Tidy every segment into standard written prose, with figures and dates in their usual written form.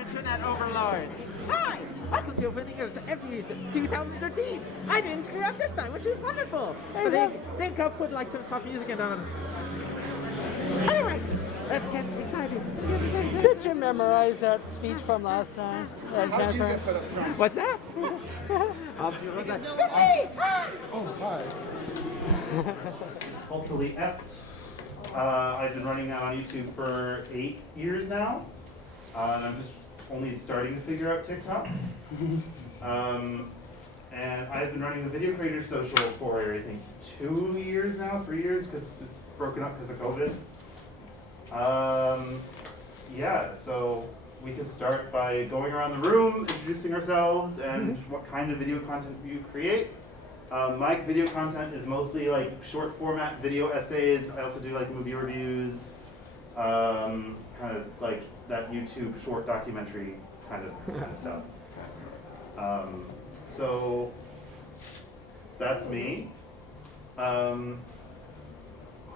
internet overlords! Hi! Welcome to opening of every 2013! I didn't screw up this time, which was wonderful! But they could put like some soft music in on. Anyway, let's get excited. Did you memorize that speech from last time? How'd you get put up front? What's that? Oh, hi. Hopefully effed. I've been running now on YouTube for 8 years now. And I'm just only starting to figure out TikTok. And I've been running the Video Creator Social for, I think, 2 years now, 3 years, because it's broken up because of COVID. Yeah, so we can start by going around the room, introducing ourselves, and what kind of video content you create. My video content is mostly like short format video essays. I also do like movie reviews, kind of like that YouTube short documentary kind of stuff. So that's me.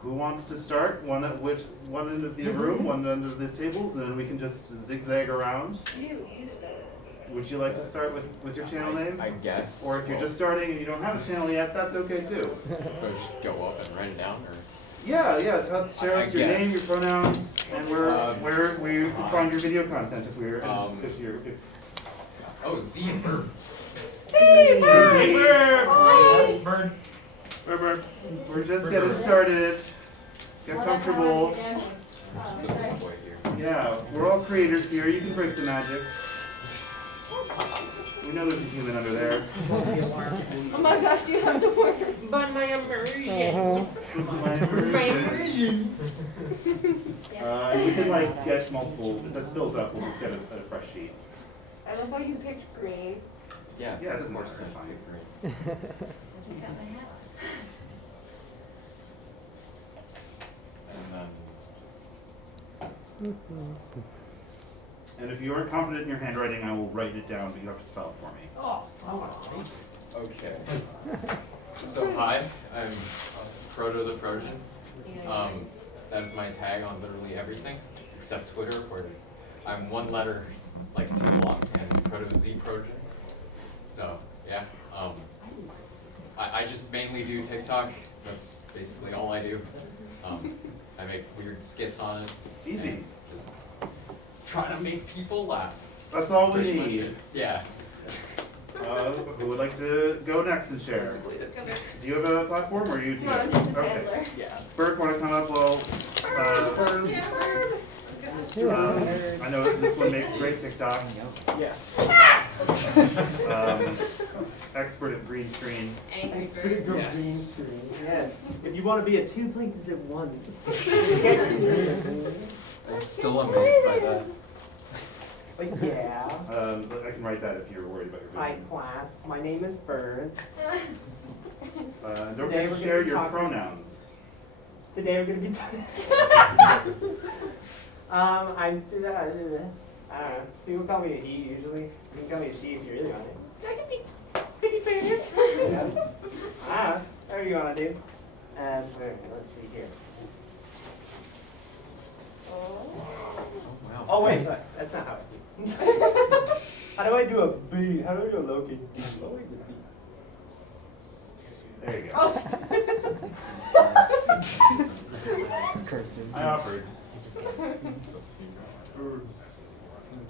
Who wants to start? One end of the room, one end of these tables, and then we can just zigzag around. You start. Would you like to start with your channel name? I guess. Or if you're just starting and you don't have a channel yet, that's okay too. Or just go up and write it down, or? Yeah. Share us your name, your pronouns, and where we can find your video content if you're. Oh, Z and Bird. Hey, Bird. We're just getting started. Get comfortable. Yeah, we're all creators here. You can break the magic. We know there's a human under there. oh my gosh, you have to work. But my immersion. My immersion. We can like get multiple. If this fills up, we'll just get a fresh sheet. I love how you picked green. Yes, Yeah, it of doesn't course. matter. It's fine. And And if you aren't confident in your handwriting, I will write it down, but you have to spell it for me. then, okay. So hi, I'm Proto the Trojan. That's my tag on literally everything except Twitter, where I'm one letter like too long, and Proto Z Trojan. So yeah, I just mainly do TikTok. That's basically all I do. I make weird skits on it. Easy. Just trying to make people laugh. That's all we Pretty much need. it. Yeah. Who would like to go next and share? Basically it. Do you have a platform or are you No, I'm together? just a handler. Yeah. Bert, want to come up? Well, I know this one makes great TikTok. Yes. Expert at green screen. Angry It's pretty bird. good Yes. green screen. Yeah. If you want to be at two places at once. I'm still amazed by that. But yeah. But I can write that if you're worried about your Hi vision. class, my name is Bird. Don't Today forget we're to share gonna be your talking- pronouns. Today we're going to be talking. I don't know. People call me a he usually. You can call me a she if you really want it. Whatever you want to do. Let's see here. Wow. Oh wait, sorry. That's not how I do. How do I do a B? How do I do a lowercase b? Lowercase b. There you go. Oh. Cursive. I offered.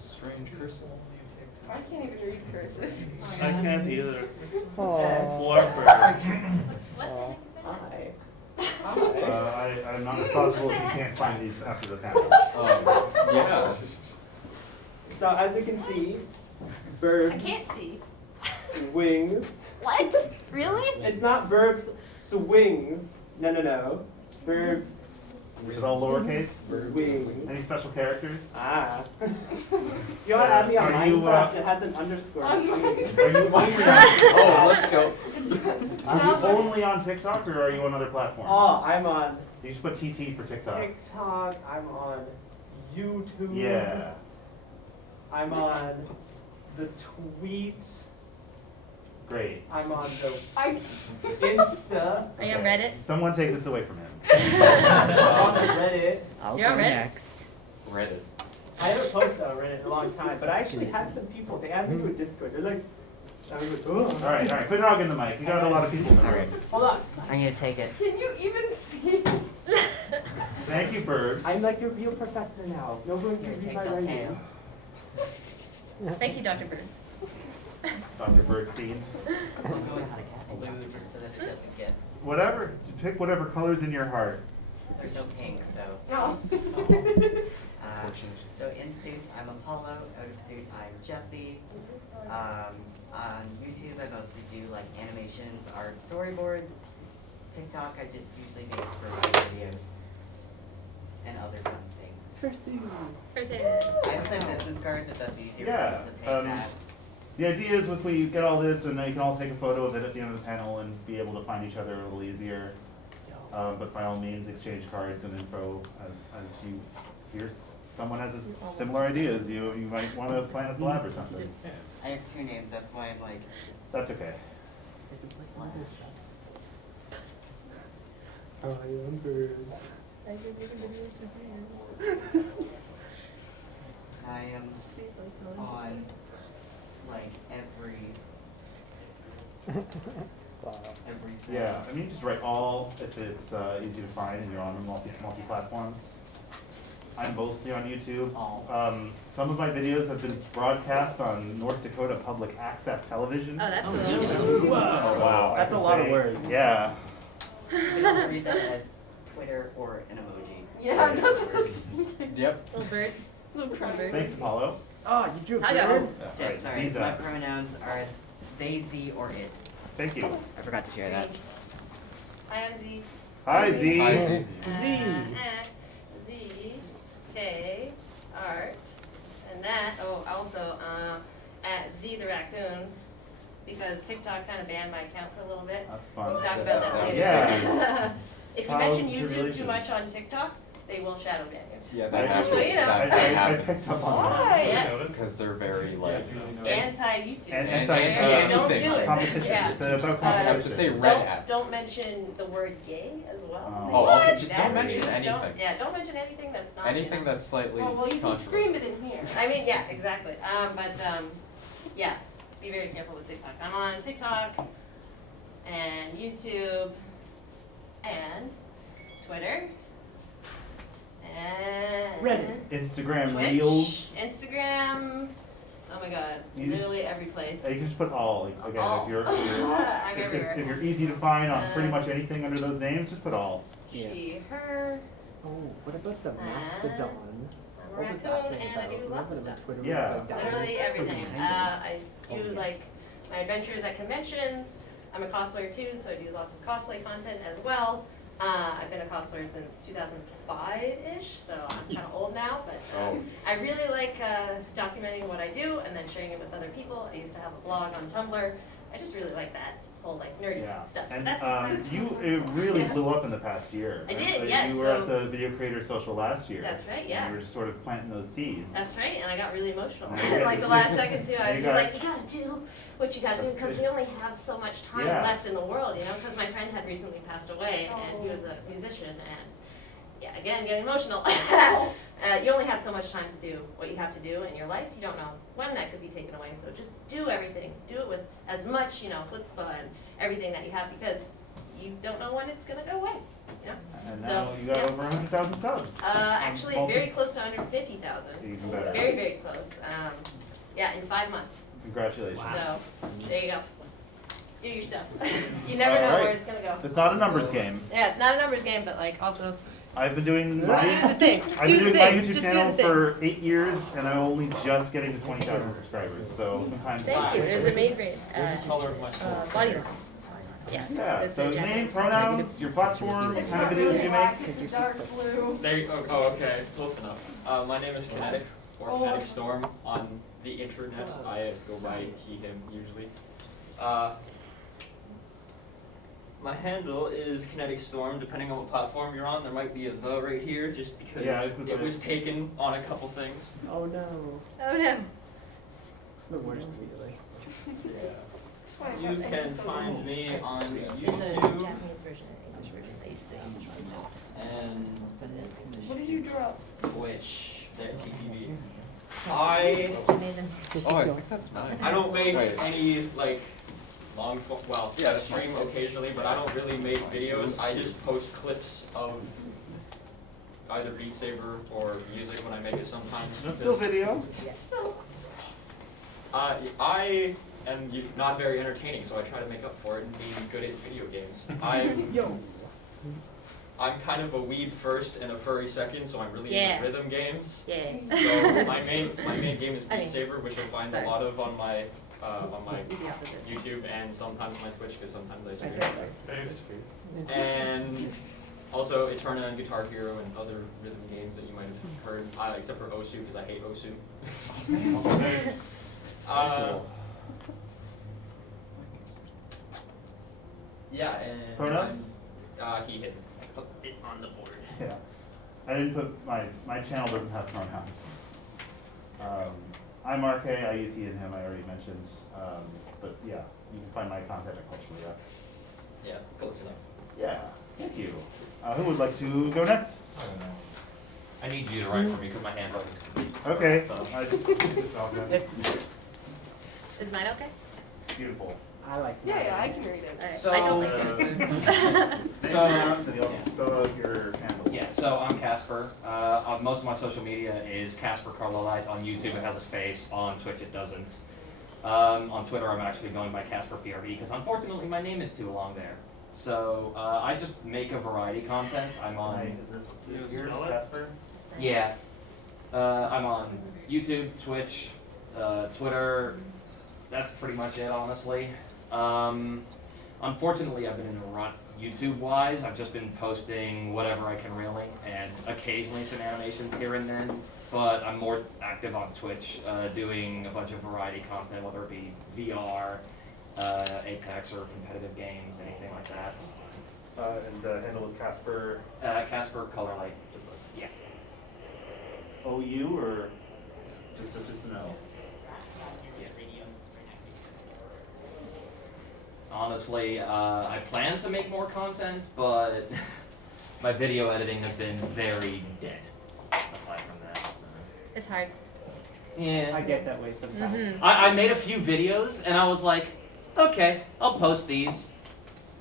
Strange cursive. I can't even read cursive. I can't either. Yes. Warper. Hi. I'm not responsible if you can't find these after the panel. Yeah. So as you can see, bird I can't see. wings. What? Really? It's not verbs swings. No. Verbs Is it all lowercase? wings. Any special characters? Ah. If you want to add me on Are you, Minecraft, it has an underscore. On between. Are you only on, Oh, let's go. are you only on TikTok or are you on other platforms? Oh, I'm on You should put TT for TikTok. TikTok. I'm on YouTube. Yeah. I'm on the tweet. Great. I'm on the I Insta. Are you on Reddit? Someone take this away from him. I'm on Reddit. You're on Reddit? Reddit. I haven't posted on Reddit in a long time, but I actually had some people, they added me to a Discord. They're like, I was like, oh. All right, quit hogging the mic. We got a lot of people in the room. Hold on. I'm gonna take it. Can you even see? Thank you, birds. I'm like your real professor now. No one Here, can read take my the writing. tail. Thank you, Dr. Bird. Dr. Birdstein. I'm going to blue just so that it doesn't get. Whatever. Pick whatever color's in your heart. There's no pink, so. No. So in suit, I'm Apollo. Out of suit, I'm Jesse. On YouTube, I mostly do like animations, art, storyboards. TikTok, I just usually make for my videos and other fun things. First I send business cards if that's easier. Yeah, to take that. The idea is if we get all this, then you can all take a photo of it at the end of the panel and be able to find each other a little easier. But by all means, exchange cards and info as you hear someone has a similar ideas. You might want to plan a collab or something. I have two names, that's why I'm like, That's okay. this is Slash. I am birds. I am on like everything. Yeah, I mean, just write all if it's easy to find and you're on multi platforms. I'm mostly on YouTube. All. Some of my videos have been broadcast on North Dakota Public Access Television. Oh, that's cool. Whoa. Wow, That's a lot of words. Yeah. You can also read that as Twitter or an emoji. Yeah, that's what I was thinking. Yep. Little bird. Little crow bird. Thanks, Apollo. Oh, you drew a I got bird? it. All Sorry, right, my Ziza. pronouns are they, ze, or it. Thank you. I forgot to share that. I am Z. Hi, Z. Hi, Z. Z, K, Art, and that, also, at Z the Raccoon, because TikTok kind of banned my account for a little bit. That's We'll fun. talk about that later. Yeah. If you Trials mention and YouTube too tribulations. much on TikTok, they will shadow ban you. Yeah, I that happens. So, you know. I That happens. picked up on that. Why? Yes. Because they're very like. Anti-YouTube. And Anti-anything. Don't do it. Competition. Yeah. It's about I have to competition. say red Don't, hat. don't mention the word gay as well. Oh. Oh, also What? just That's don't mention weird. anything. Don't mention anything that's not. Anything that's slightly Well, you can controversial. scream it in here. I mean, yeah, exactly. Yeah, be very careful with TikTok. I'm on TikTok and YouTube and Twitter and Reddit. Instagram Twitch, Reels. Instagram. Oh my God, You literally every place. You can just put all. Like, again, All. if you're I'm if everywhere. you're easy to find on pretty much anything under those names, just put all. She, her. Oh, what about the mastodon? I'm a What was that raccoon thing and I about? do lots of Remember when stuff. Twitter was Yeah. like dying? Literally everything. I do like my adventures at conventions. I'm a cosplayer too, so I do lots of cosplay content as well. I've been a cosplayer since 2005-ish, so I'm kind of old now, but Oh. I really like documenting what I do and then sharing it with other people. I used to have a blog on Tumblr. I just really like that whole like nerdy Yeah. stuff. And That's my fun. you really Yes. blew up in the past year. I right? did, Like, yes, You were so- at the Video Creator Social last year. That's right, And yeah. you were just sort of planting those seeds. That's right, and I got really emotional. And you got Like the this- last second too, I you was got- just like, you gotta do what you gotta do That's because good. we only have so much time Yeah. left in the world, you know. Because my friend had recently passed away, and he was a musician, and yeah, again, getting emotional. You only have so much time to do what you have to do in your life. You don't know when that could be taken away, so just do everything. Do it with as much, chutzpah and everything that you have because you don't know when it's gonna go away, you know. And So, now you got yeah. over 100,000 subs. Actually, Multi- very close to 150,000. Even better. Very, very close. Yeah, in 5 months. Congratulations. So, there you go. Do your stuff. You never know Alright. where it's gonna go. It's not a numbers game. Yeah, it's not a numbers game, but like also I've been doing do my the thing. I've Do been the doing my thing. YouTube Just do channel the thing. for 8 years, and I'm only just getting to 20,000 subscribers. So sometimes. Thank you. There's a main grade. color of my Body lines. Yes. Yeah. it's So a name, Japanese pronouns, your platform, what kind of videos you make. It's dark blue. There you go. Oh, okay. Close enough. My name is Kinetic, or Kinetic Storm on the internet. I go by he, him usually. My handle is Kinetic Storm. Depending on what platform you're on, there might be a the right here, just because Yeah, I put it that. was taken on a couple things. Oh no. Oh no. It's the worst, really. You can find me on There's a YouTube Japanese version and English version. They used to and What did you draw? Twitch. There, TTV. I Oh, I think that's mine. I don't make Wait. any like long form. Well, Yeah, I that's stream fine. occasionally, but I don't really make fine. videos. I just post clips of either Beat Saber or music when I make it sometimes. Still because, video? I am not very entertaining, so I try to make up for it and being good at video games. I'm kind of a weeb first and a furry second, so I'm really Yeah. into rhythm games. Yeah. So my main game is I Beat mean, Saber, which I find sorry. a lot of on my The opposite. YouTube and sometimes my Twitch because sometimes I stream. Based. And also Eterna and Guitar Hero and other rhythm games that you might have heard, except for Osu because I hate Osu. Yeah, and Pronouns? He hit it on the board. Yeah. I didn't put, my channel doesn't have pronouns. I'm RK, I use he and him, I already mentioned. But yeah, you can find my content at Culturally Left. Yeah, close enough. Yeah, thank you. Who would like to go next? I need you to write for me because my handwriting is Okay. Is mine okay? Beautiful. I like Yeah, I can read it. Alright, So, I don't So you'll spell out your handle. Yeah, so I'm Casper. Most of my social media is Casper Carlolite. On YouTube it has a space, on Twitch it doesn't. On Twitter I'm actually going by Casper PRV because unfortunately my name is too long there. So I just make a variety content. I'm on, Is this yours, Casper? yeah, I'm on YouTube, Twitch, Twitter. That's pretty much it, honestly. Unfortunately, I've been in a rut YouTube-wise. I've just been posting whatever I can really, and occasionally some animations here and then. But I'm more active on Twitch, doing a bunch of variety content, whether it be VR, Apex, or competitive games, anything like that. And the handle is Casper, Casper Colorlight. just like Yeah. OU or just an O? Honestly, I plan to make more content, but my video editing has been very dead. Aside from that, so. It's hard. Yeah. I get that way sometimes. Mm-hmm. I made a few videos and I was like, okay, I'll post these.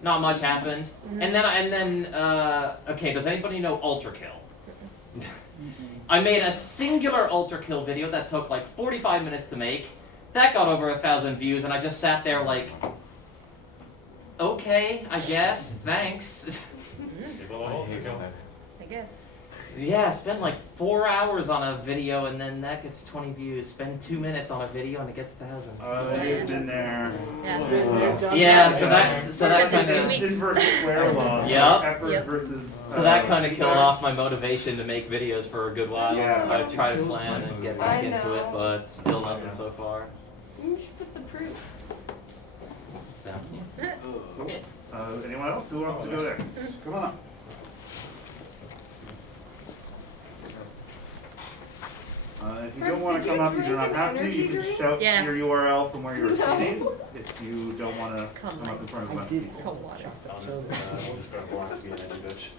Not much happened, and then okay, does anybody know Ultra Kill? I made a singular Ultra Kill video that took like 45 minutes to make. That got over 1,000 views, and I just sat there like, okay, I guess, thanks. I guess. Yeah, spend like 4 hours on a video and then that gets 20 views. Spend 2 minutes on a video and it gets 1,000. You've been there. Yeah. Yeah, so that That's kind 2 of weeks. Inverse square law. Yep. Effort Yep. versus. so that kind of killed off my motivation to make videos for a good while. Yeah. I try to plan and get back I into it, know. but still nothing so far. You should put the proof. So Anyone else? Who wants to go next? Come on up. If you don't First, want did to you come up, you do drink not an have to. energy You can drink? shout Yeah. your URL from where you're No. sitting. If you don't want to Come come up in front of a I bunch of did. people. Cold water. I'll just grab one to be an energy bitch.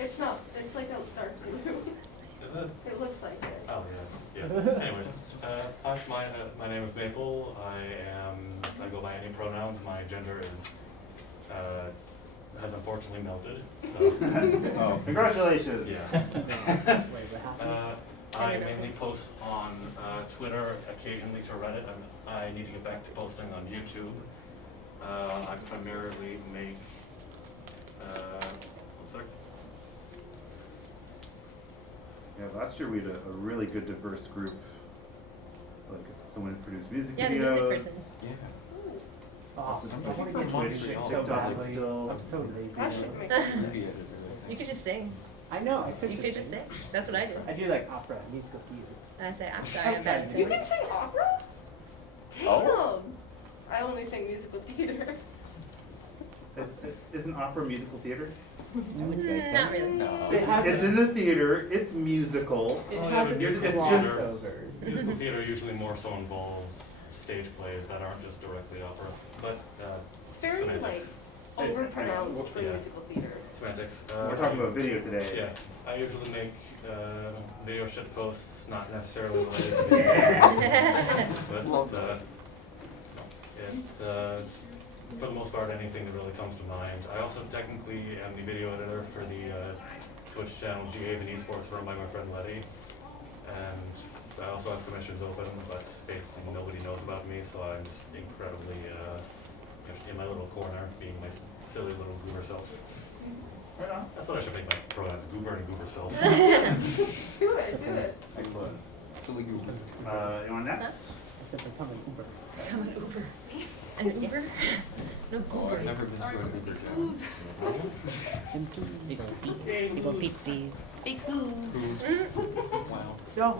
It's not. It's like a dark blue. Is it? It looks like it. Oh, yeah. Yeah. Anyways, hi, my name is Maple. I go by any pronouns. My gender is, has unfortunately melted. So, Oh, congratulations. yeah. I mainly post on Twitter, occasionally to Reddit, and I need to get back to posting on YouTube. I primarily make, what's that? Yeah, last year we had a really good diverse group. Like someone who produced music Yeah, the videos. music person. Lots of I people want from to get Twitch, music so TikTok is badly. still. I'm so I lazy. should make You could just sing. I know. I could You could just sing. That's what I do. I do like opera, musical theater. And I say, I'm sorry, I'm bad at You singing. can sing opera? Damn. I only sing musical theater. Isn't opera musical theater? I would say so. Not really. No. It has It's in the theater, it's musical. It Oh, has yeah, its it's just- crossovers. Musical theater usually more so involves stage plays that aren't just directly opera, but It's very semantics. like overpronounced for Yeah. musical theater. Semantics. We're talking about video today. Yeah, I usually make video shit posts, not necessarily related to video. But it's for the most part anything that really comes to mind. I also technically am the video editor for the Twitch channel G-Haven Esports run by my friend Letty. And I also have commissions open, but basically nobody knows about me, so I'm just incredibly in my little corner, being my silly little goober self. Right on. That's what I should make my pronouns, goober and goober self. Do it, do it. Excellent. Silly goober. You want next? An Uber? No, Oh, I've Uber. never been to an Uber Big whoos. Wow.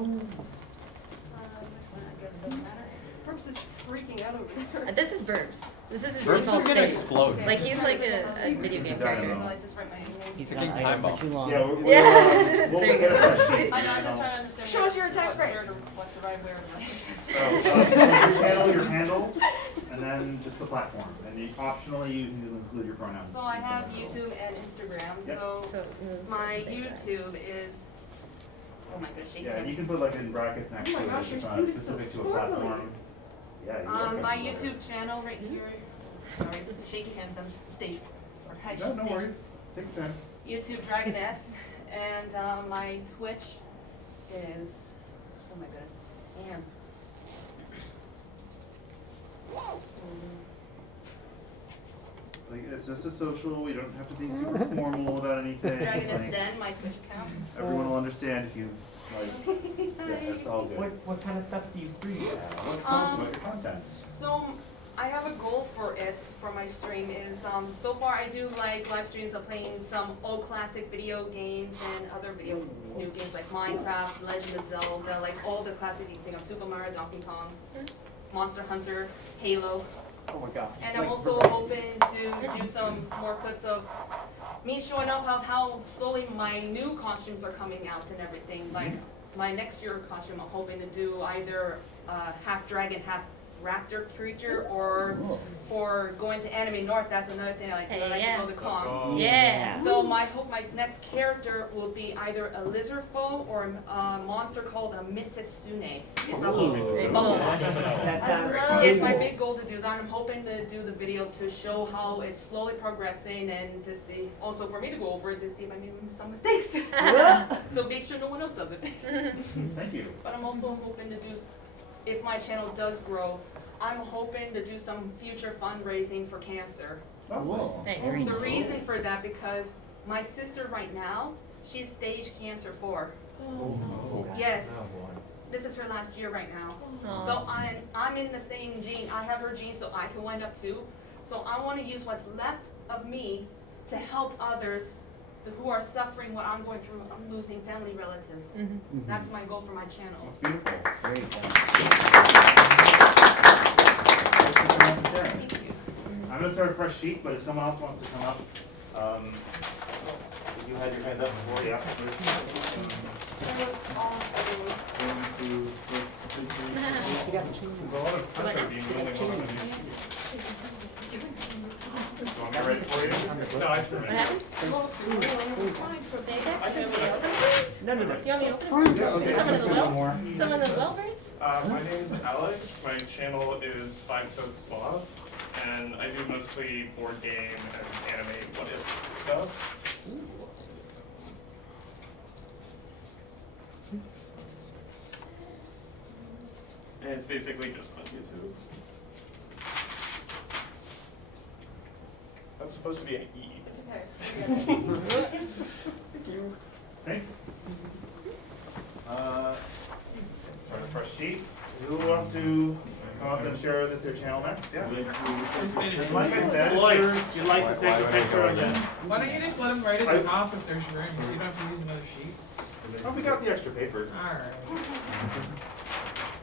Burbs is freaking out over there. This is Burbs. This is his Burbs default is gonna state. explode. Like he's like a video game character. Dynamo. I just write my name. He's It's a gone big idle time for bomb. too long. Yeah, we'll There you get a go. fresh sheet. I know, I'm just trying to understand. Show us your attack spray. What to write where to write. Your channel, your handle, and then just the platform. And you, optionally, you can include your pronouns. So I have YouTube and Instagram, Yep. so So, my YouTube is, oh my gosh, shake Yeah, and you hands. can put like in brackets next Oh my to gosh, it your if it's sleeve is so specific to a sparkly. platform. Yeah, you are My getting better. YouTube channel right here, sorry, this is shaky hands, I'm stage, or hi, No, no stage. worries. Take your time. YouTube Dragoness, and my Twitch is, oh my goodness, hands. Like, it's just a social. We don't have to be super formal about anything. Dragoness Like, Den, my Twitch account. everyone will understand if you like. Yeah, it's all good. What kind of stuff do you stream? What comes about your content? So I have a goal for it, for my stream is, so far I do like live streams of playing some old classic video games and other new games like Minecraft, Legend of Zelda, like all the classic you think of, Super Mario, Donkey Kong, Monster Hunter, Halo. Oh my god. And I'm also hoping to do some more clips of me showing off how slowly my new costumes are coming out and everything. Like my next year costume, I'm hoping to do either half dragon, half raptor creature, or for going to Anime North, that's another thing I like. I like to go to cons. Yeah. So my next character will be either a lizard foe or a monster called a Mitsetsune. It's a bubble boss. That sounds It's my big goal to do that. I'm hoping to do the video to show how it's slowly progressing and to see, also for me to go over it to see if I made some mistakes. So make sure no one else does it. Thank you. But I'm also hoping to do, if my channel does grow, I'm hoping to do some future fundraising for cancer. Oh, Very The nice. reason for that, because my sister right now, she's stage cancer 4. Yes. This is her last year right now. Aw. So I'm in the same gene. I have her gene, so I can wind up too. So I want to use what's left of me to help others who are suffering what I'm going through. I'm losing family relatives. That's my goal for my channel. beautiful. Great. Thanks for coming up and sharing. Thank you. I'm gonna start a fresh sheet, but if someone else wants to come up, you had your hand up before, yeah. There's a lot of pressure being the only one on the news. Do you want me to write it for you? No, I can What write it. happened? No, no, no. Do you want me to open it? Yeah, okay. Someone in the well? More. Someone in the well, right? My name is Alex. My channel is 5-Toed Sloth, and I do mostly board game and anime what if stuff. And it's basically just on YouTube. That's supposed to be an E. It's okay. Thanks. Start a fresh sheet. Who wants to come up and share their channel next? Yeah. Like I said, You'd like to take a picture again? Why don't you just let them write at I- the top if there's room? You don't have to use another sheet. oh, we got the extra paper. Alright.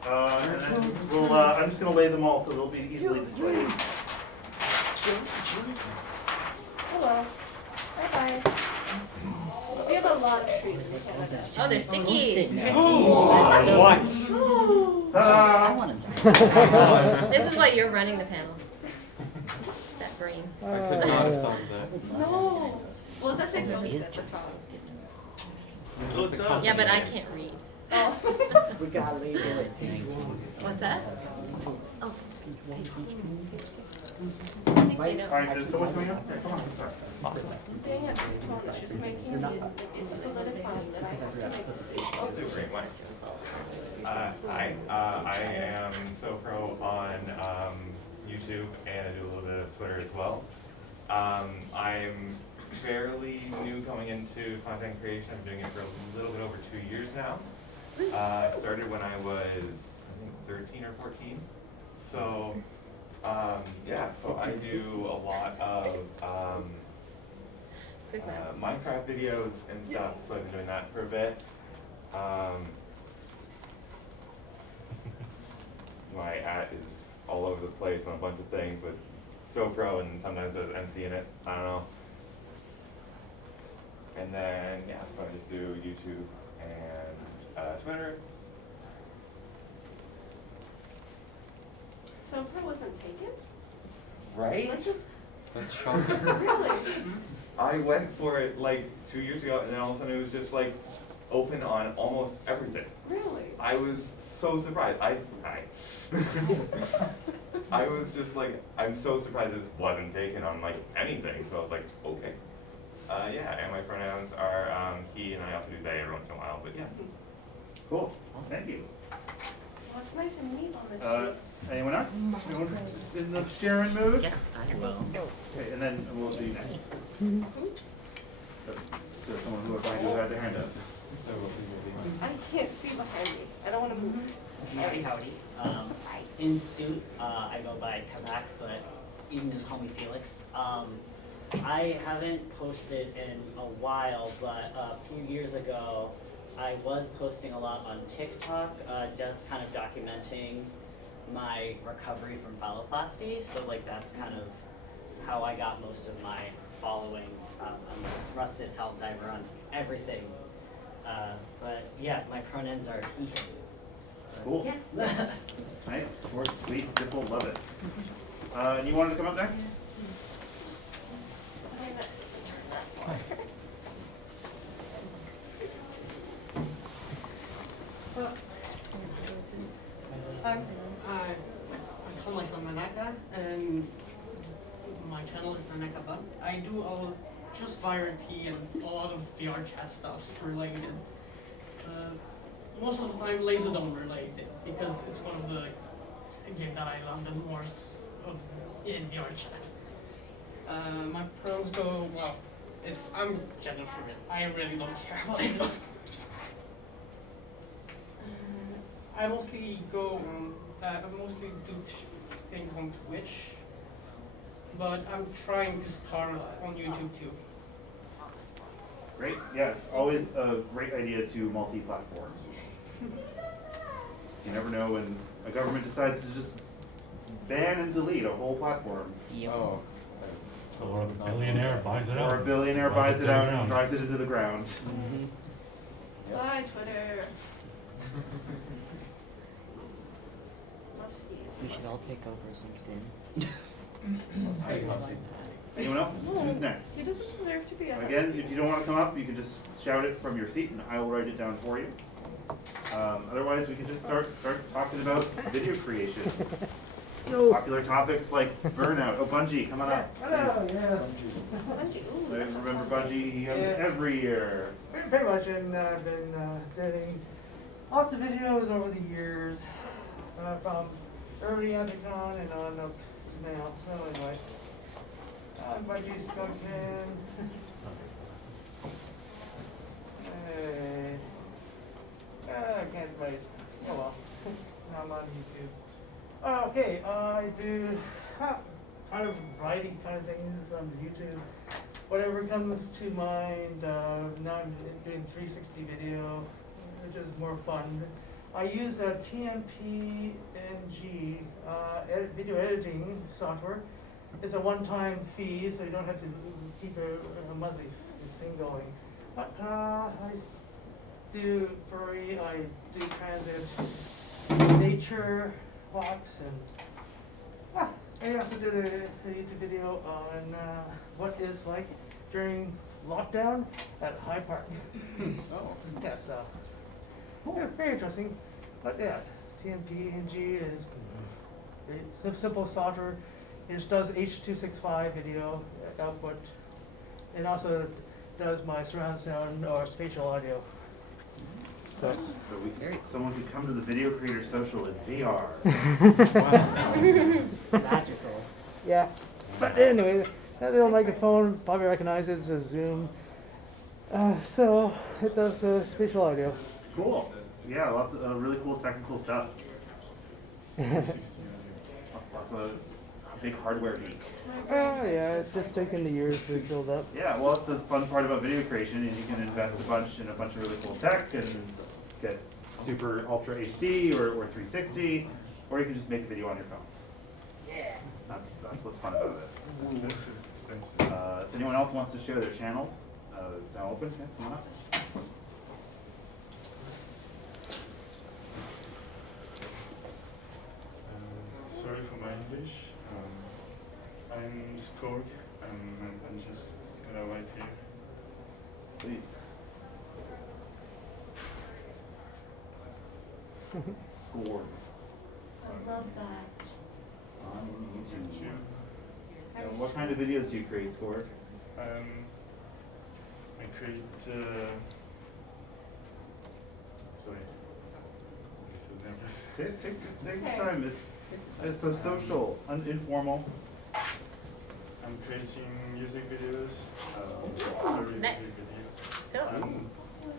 And then we'll, I'm just gonna lay them all so they'll be easily displayed. Hello. Bye-bye. We have a lot of trees in Canada. Oh, they're sticky. What? I Ta-da! want to. This is why you're running the panel. brain. I could not have thought of that. No. Well, it does say posted at the top. Oh, it's not. Yeah, but I can't read. Oh. We gotta label it page 1. What's that? Oh. I think they know. Alright, there's someone coming up? Okay, come on, sorry. Awesome. Thing at this tone is just making it, it's solidifying that I have to make a decision. I'll do great minds. I am so pro on YouTube and I do a little bit of Twitter as well. I'm fairly new coming into content creation. I'm doing it for a little bit over 2 years now. I started when I was, I think, 13 or 14. So, yeah, so I do a lot of Minecraft videos and stuff, so I've been doing that for a bit. My at is all over the place on a bunch of things, but it's so pro and sometimes there's MC in it. I don't know. And then, yeah, so I just do YouTube and Twitter. So pro wasn't taken? Right? That's shocking. Really? I went for it like 2 years ago, and then all of a sudden it was just like open on almost everything. Really? I was so surprised. I was just like, I'm so surprised it wasn't taken on like anything. So I was like, okay. Yeah, and my pronouns are he, and I also do they every once in a while, but yeah. Cool, thank you. Well, it's nice and neat on this sheet. Anyone else? Anyone in the sharing mood? Yes, I will. Okay, and then we'll do next. So someone who behind you had their hand up. So what do you do? I can't see behind me. I don't want to move. Howdy, howdy. In suit, I go by Kabax, but you can just call me Felix. I haven't posted in a while, but a few years ago, I was posting a lot on TikTok, just kind of documenting my recovery from phalloplasty. So like that's kind of how I got most of my following. I'm this rusted hell diver on everything. But yeah, my pronouns are he, him. Cool. Yeah. Nice, short, sweet, simple, love it. You wanted to come up next? I call myself Manaka, and my channel is Manaka Bug. I do just VRT and a lot of VR chat stuff related. Most of the time Laserdome related, because it's one of the games that I love the most in VR chat. My pros go, well, I'm gender fluid. I really don't care what I do. I mostly go on, I mostly do things on Twitch, but I'm trying to start on YouTube too. Great, yeah, it's always a great idea to multi-platform. You never know when a government decides to just ban and delete a whole platform. Oh. Or a billionaire buys it out. Or a billionaire buys it out and drives it into the ground. Bye, Twitter. We should all take over LinkedIn. Anyone else? Who's next? He doesn't deserve to be on Again, if you don't want to come up, you can just shout it from your seat and I will write it down for you. Otherwise, we can just start talking about video creation. Popular topics like burnout. Oh, Bungie, come on up. Hello, please. yes. I remember Bungie, he comes every year. Pretty much, and I've been doing lots of videos over the years, from early Anticon and on up to now. So anyway, Bungie's Skunkman. I can't wait. Oh well, now I'm on YouTube. Okay, I do kind of writing kind of things on YouTube. Whatever comes to mind. Now I'm doing 360 video, which is more fun. I use a TMPNG video editing software. It's a one-time fee, so you don't have to keep a monthly thing going. But I do Furry, I do transit, nature walks, and I also did a YouTube video on what it's like during lockdown at Hyde Park. Oh. Yeah, so yeah, very interesting. But yeah, TMPNG is it's a simple software. It just does H.265 video output. It also does my surround sound or spatial audio. So Someone could come to the Video Creator Social in VR. Magical. yeah. But anyway, that little microphone probably recognizes as Zoom. So it does spatial audio. Cool. Yeah, lots of really cool technical stuff. Lots of big hardware geek. Yeah, it's just taken the years to build up. Yeah, well, it's the fun part about video creation, and you can invest a bunch in a bunch of really cool tech and get super ultra HD or 360, or you can just make a video on your phone. Yeah. That's what's fun about it. If anyone else wants to share their channel, it's now open. Yeah, come on up. Sorry for my English. I'm Skorg. I'm just gonna write here. Please. Skorg. I love that. On YouTube. What kind of videos do you create, Skorg? I create. Sorry. Take your time. It's so social, informal. I'm creating music videos, Furry Nice. music videos, Cool. and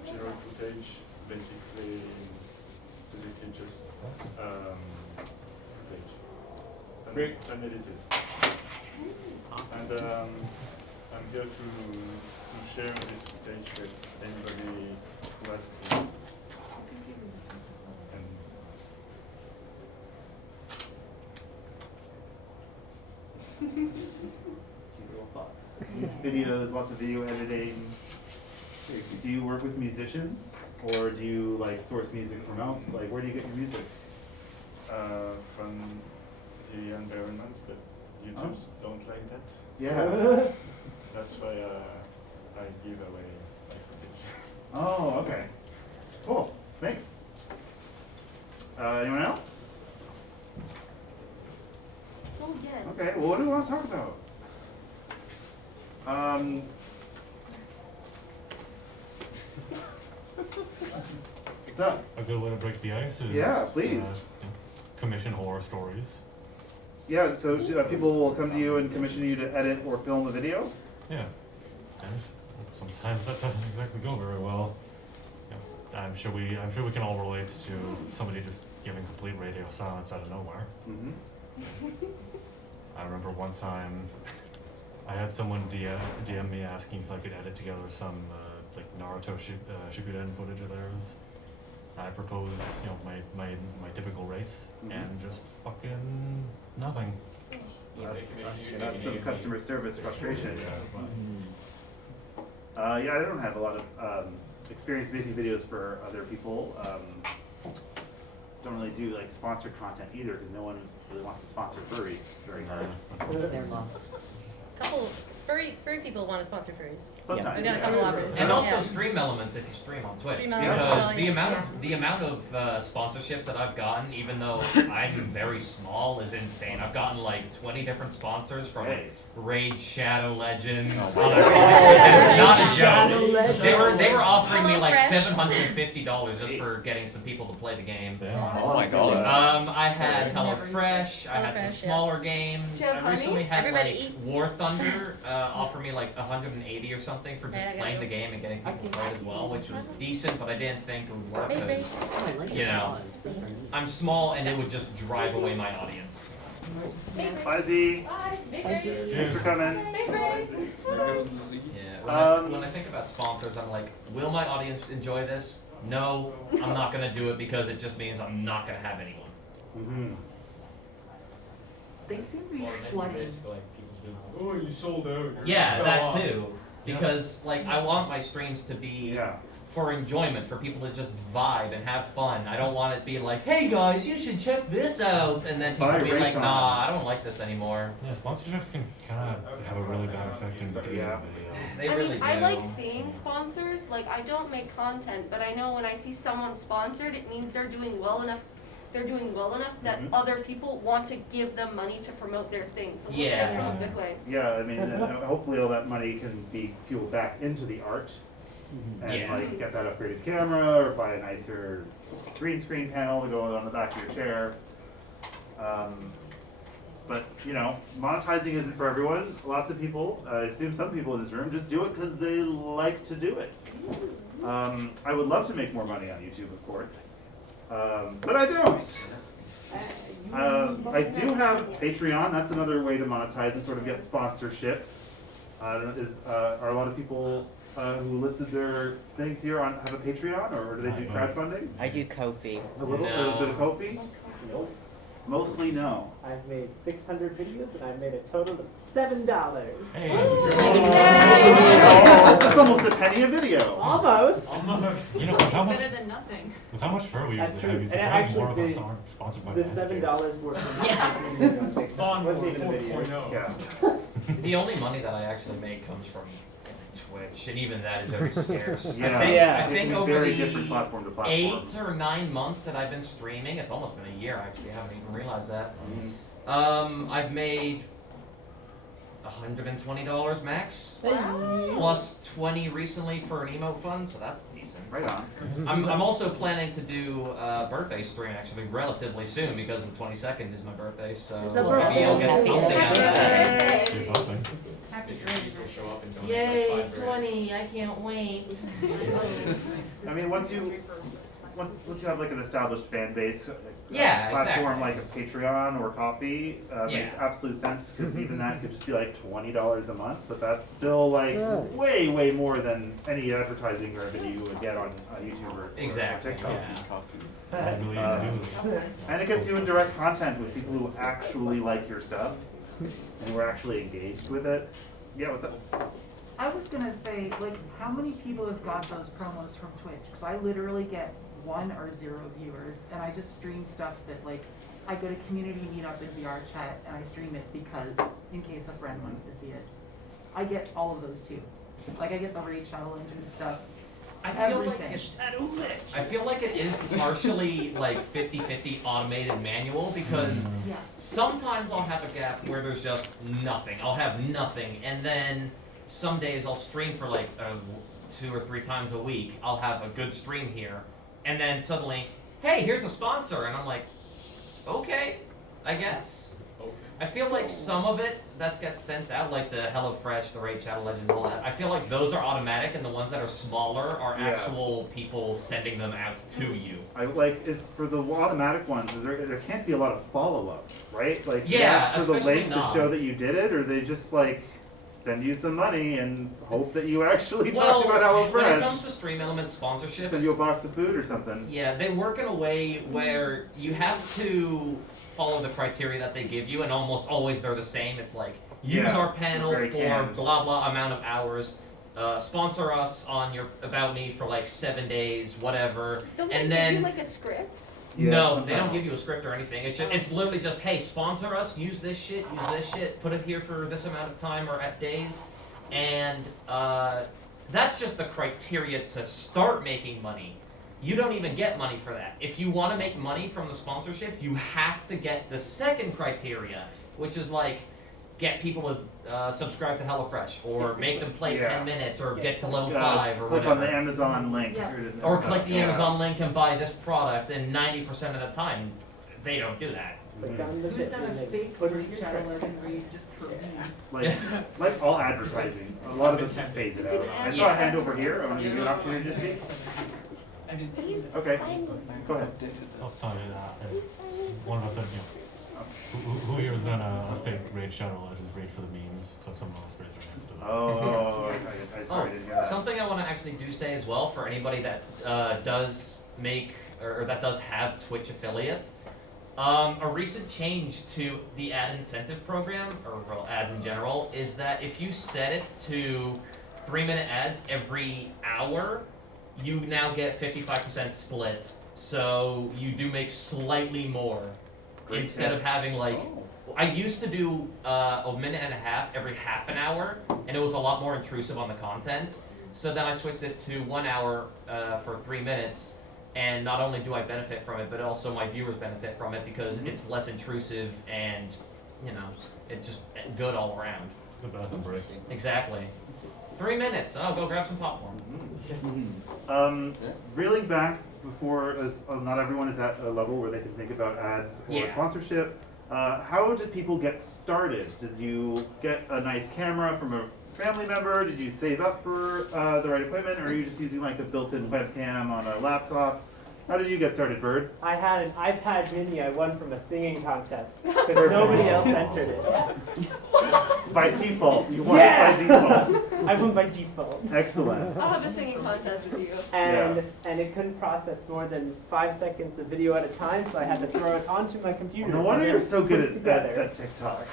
general footage, basically just footage. Great. Unedited. And I'm here to share this footage with anybody who asks me. And Music videos, lots of video editing. Do you work with musicians, or do you like source music from else? Like, where do you get your music? from the environment, but YouTubes don't like that. Yeah. So that's why I give away my footage. Oh, okay. Cool. Thanks. Anyone else? Oh, yes. Okay. Well, what do we want to talk about? What's up? A good way to break the ice is Yeah, please. Commission horror stories. Yeah. So people will come to you and commission you to edit or film a video. Yeah. And sometimes that doesn't exactly go very well. Yeah. I'm sure we can all relate to somebody just giving complete radio silence out of nowhere. Mm-hmm. I remember one time I had someone DM me asking if I could edit together some like Naruto Shippuden footage of theirs. I proposed, my typical rates, and just fucking nothing. That's some customer service frustration. Yeah, I don't have a lot of experience making videos for other people. Don't really do like sponsored content either, because no one really wants to sponsor furries very hard. They're lost. Couple furry people want to sponsor furries. Sometimes. We got a couple offers. And also Yeah. stream elements if you stream on Twitch. Stream elements Because as well, the amount of sponsorships that I've gotten, even though I'm very small, is insane. I've gotten like 20 different sponsors from like Raid Shadow Legends. Oh Not a joke. They were offering me like HelloFresh. $750 just for getting some people to play the game. Oh my god. I had HelloFresh. I had some HelloFresh, smaller games. Do you have I recently honey? had Everybody like eats. War Thunder offer me like 180 or something for just Yeah, I gotta playing go. the game and getting people to play it as well, which was decent, but I didn't think it would work Maybe. because, you know, I'm small and it would just drive away my audience. Bye, Z. Bye. Thanks for coming. Yeah, when I think about sponsors, I'm like, will my audience enjoy this? No, I'm not gonna do it because it just means I'm not gonna have anyone. Mm-hmm. They seem to be Or maybe flooding. basically like people being like, oh, you sold out. Yeah, Fell that off. too. Because like I want my streams to be for enjoyment, for people to just vibe and have fun. I don't want it to be like, hey guys, you should check this out, and then people Buy be like, Raycon. nah, I don't like this anymore. Yeah, sponsorships can kind of have a really bad effect in video. Yeah. They I really mean, do. I like seeing sponsors. Like, I don't make content, but I know when I see someone sponsored, it means they're doing well enough. They're doing well enough that Mhm. other people want to give them money to promote their thing. So look Yeah. at it from a good way. Yeah, I mean, hopefully all that money can be fueled back into the art. And Yeah. like get that upgraded camera or buy a nicer green screen panel to go on the back of your chair. But you know, monetizing isn't for everyone. Lots of people, I assume some people in this room, just do it because they like to do it. I would love to make more money on YouTube, of course, but I don't. I do have Patreon. That's another way to monetize and sort of get sponsorship. I don't know, are a lot of people who listed their things here on have a Patreon, or do they do crowdfunding? I do Ko-fi. A little bit of Ko-fi? Nope. Mostly no. I've made 600 videos and I've made a total of $7. Hey, That's almost a penny a video. Almost. Almost. You know, with how much, Better than nothing. with how much fur we That's usually have, true. you And surprised more of actually, us aren't sponsored by The Manscaped. $7 worth of wasn't even a video. Yeah. The only money that I actually make comes from Twitch, and even that is very scarce. Yeah. I think, Yeah. I think It's over very the different platform to platform. 8 or 9 months that I've been streaming, it's almost been a year actually, I haven't even realized that. I've made $120 max, plus 20 recently for an emote fund, so that's decent. Right on. I'm also planning to do a birthday stream actually relatively soon because the 22nd is my birthday, so It's a maybe I'll get birthday. something out of that. Do something. Happy Streams will show up and donate Yay, like $5 grand. 20, I can't wait. I mean, once you have like an established fan base, Yeah, platform like a Patreon or Ko-fi makes Yeah. absolute sense because even that could just be like $20 a month, but that's still like way more than any advertising revenue you would get on YouTube or Exactly, TikTok. yeah. And it gets you in direct contact with people who actually like your stuff and who are actually engaged with it. Yeah, what's up? I was gonna say, like, how many people have got those promos from Twitch? Because I literally get 1 or 0 viewers, and I just stream stuff that, like, I go to community meetup in VR chat, and I stream it because, in case a friend wants to see it. I get all of those too. Like, I get the Raid Shadow Engine stuff. I feel everything. I feel like it is partially like 50-50 automated manual because Yeah. sometimes I'll have a gap where there's just nothing. I'll have nothing, and then some days I'll stream for like 2 or 3 times a week. I'll have a good stream here, and then suddenly, hey, here's a sponsor, and I'm like, okay, I guess. Okay. I feel like some of it that gets sent out, like the HelloFresh, the Raid Shadow Legends, all that. I feel like those are automatic, and the ones that are smaller are Yeah. actual people sending them out to you. I like is for the automatic ones. There can't be a lot of follow up, right? Like you Yeah, ask for the especially link to show not. that you did it, or they just like send you some money and hope that you actually Well, talked about when it comes HelloFresh. to Stream Elements sponsorships, Send you a box of food or something. yeah, they work in a way where you have to follow the criteria that they give you, and almost always they're the same. It's like, use Yeah, our panel very for canned. blah blah amount of hours, sponsor us on your About Me for like 7 days, whatever, Don't they and give then you like a script? Yeah, no, they don't sometimes. give you a script or anything. It's literally just, hey, sponsor us, use this shit, put it here for this amount of time or at days, and that's just the criteria to start making money. You don't even get money for that. If you want to make money from the sponsorship, you have to get the second criteria, which is like, get people to subscribe to HelloFresh, or make them play 10 minutes, or get to level 5, or click whatever. on the Amazon link. Yeah. Or and click stuff. the Amazon link and buy this product, and 90% of the time, they don't do that. Click on the Who's bit done and a they fake put it Raid in Shadow your Legend where you just reviews? Like all advertising, a lot of us just phase it out. I saw a hand over here. I want to give you an opportunity to speak. Okay, go ahead. I'll tell you that. One of us said, who here has done a fake Raid Shadow Legends raid for the memes? So someone else raised their hands to that. Oh, I sorry, didn't hear that. Something I want to actually do say as well for anybody that does make or that does have Twitch affiliate. A recent change to the ad incentive program, or well, ads in general, is that if you set it to 3-minute ads every hour, you now get 55% split, so you do make slightly more. Great Instead tip. of having like, Oh. I used to do a minute and a half every half an hour, and it was a lot more intrusive on the content. So then I switched it to 1 hour for 3 minutes, and not only do I benefit from it, but also my viewers benefit from it because it's less intrusive and, you know, it's just good all around. The bathroom break. Exactly. 3 minutes. Oh, go grab some popcorn. Reeling back before, as not everyone is at a level where they can think about ads or Yeah. sponsorship. How did people get started? Did you get a nice camera from a family member? Did you save up for the right equipment, or are you just using like a built-in webcam on a laptop? How did you get started, Bird? I had an iPad mini I won from a singing contest because nobody else entered it. By default, you won Yeah! by default. I won by default. Excellent. I'll have a singing contest with you. And it couldn't process more than 5 seconds of video at a time, so I had to throw it onto my computer. No wonder and you're then so put good it at together. TikTok.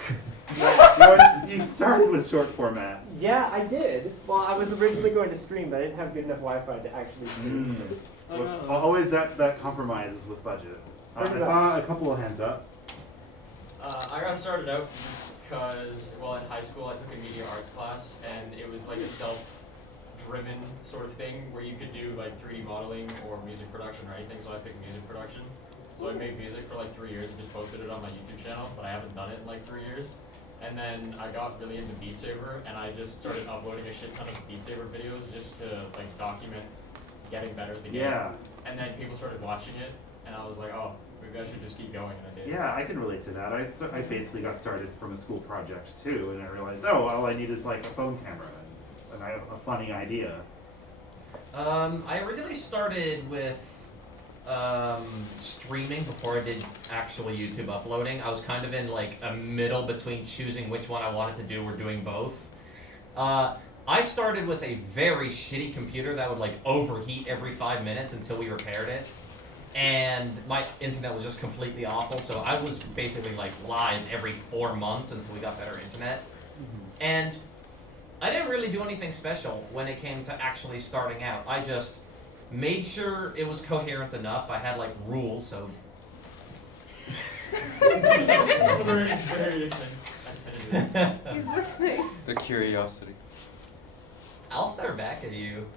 You started with short format. Yeah, I did. Well, I was originally going to stream, but I didn't have good enough Wi-Fi to actually stream. Always that compromises with budget. I saw a couple of hands up. I got started out because, well, in high school I took a media arts class, and it was like a self-driven sort of thing where you could do like 3D modeling or music production or anything, so I picked music production. So I made music for like 3 years and just posted it on my YouTube channel, but I haven't done it in like 3 years. And then I got really into Beat Saber, and I just started uploading a shit ton of Beat Saber videos just to like document getting better at the game. Yeah. And then people started watching it, and I was like, oh, maybe I should just keep going, and I did. Yeah, I can relate to that. I basically got started from a school project too, and I realized, oh, all I need is like a phone camera and I have a funny idea. I originally started with streaming before I did actual YouTube uploading. I was kind of in like a middle between choosing which one I wanted to do or doing both. I started with a very shitty computer that would like overheat every 5 minutes until we repaired it. And my internet was just completely awful, so I was basically like live every 4 months until we got better internet. And I didn't really do anything special when it came to actually starting out. I just made sure it was coherent enough. I had like rules, so He's listening. The curiosity. I'll stare back at you.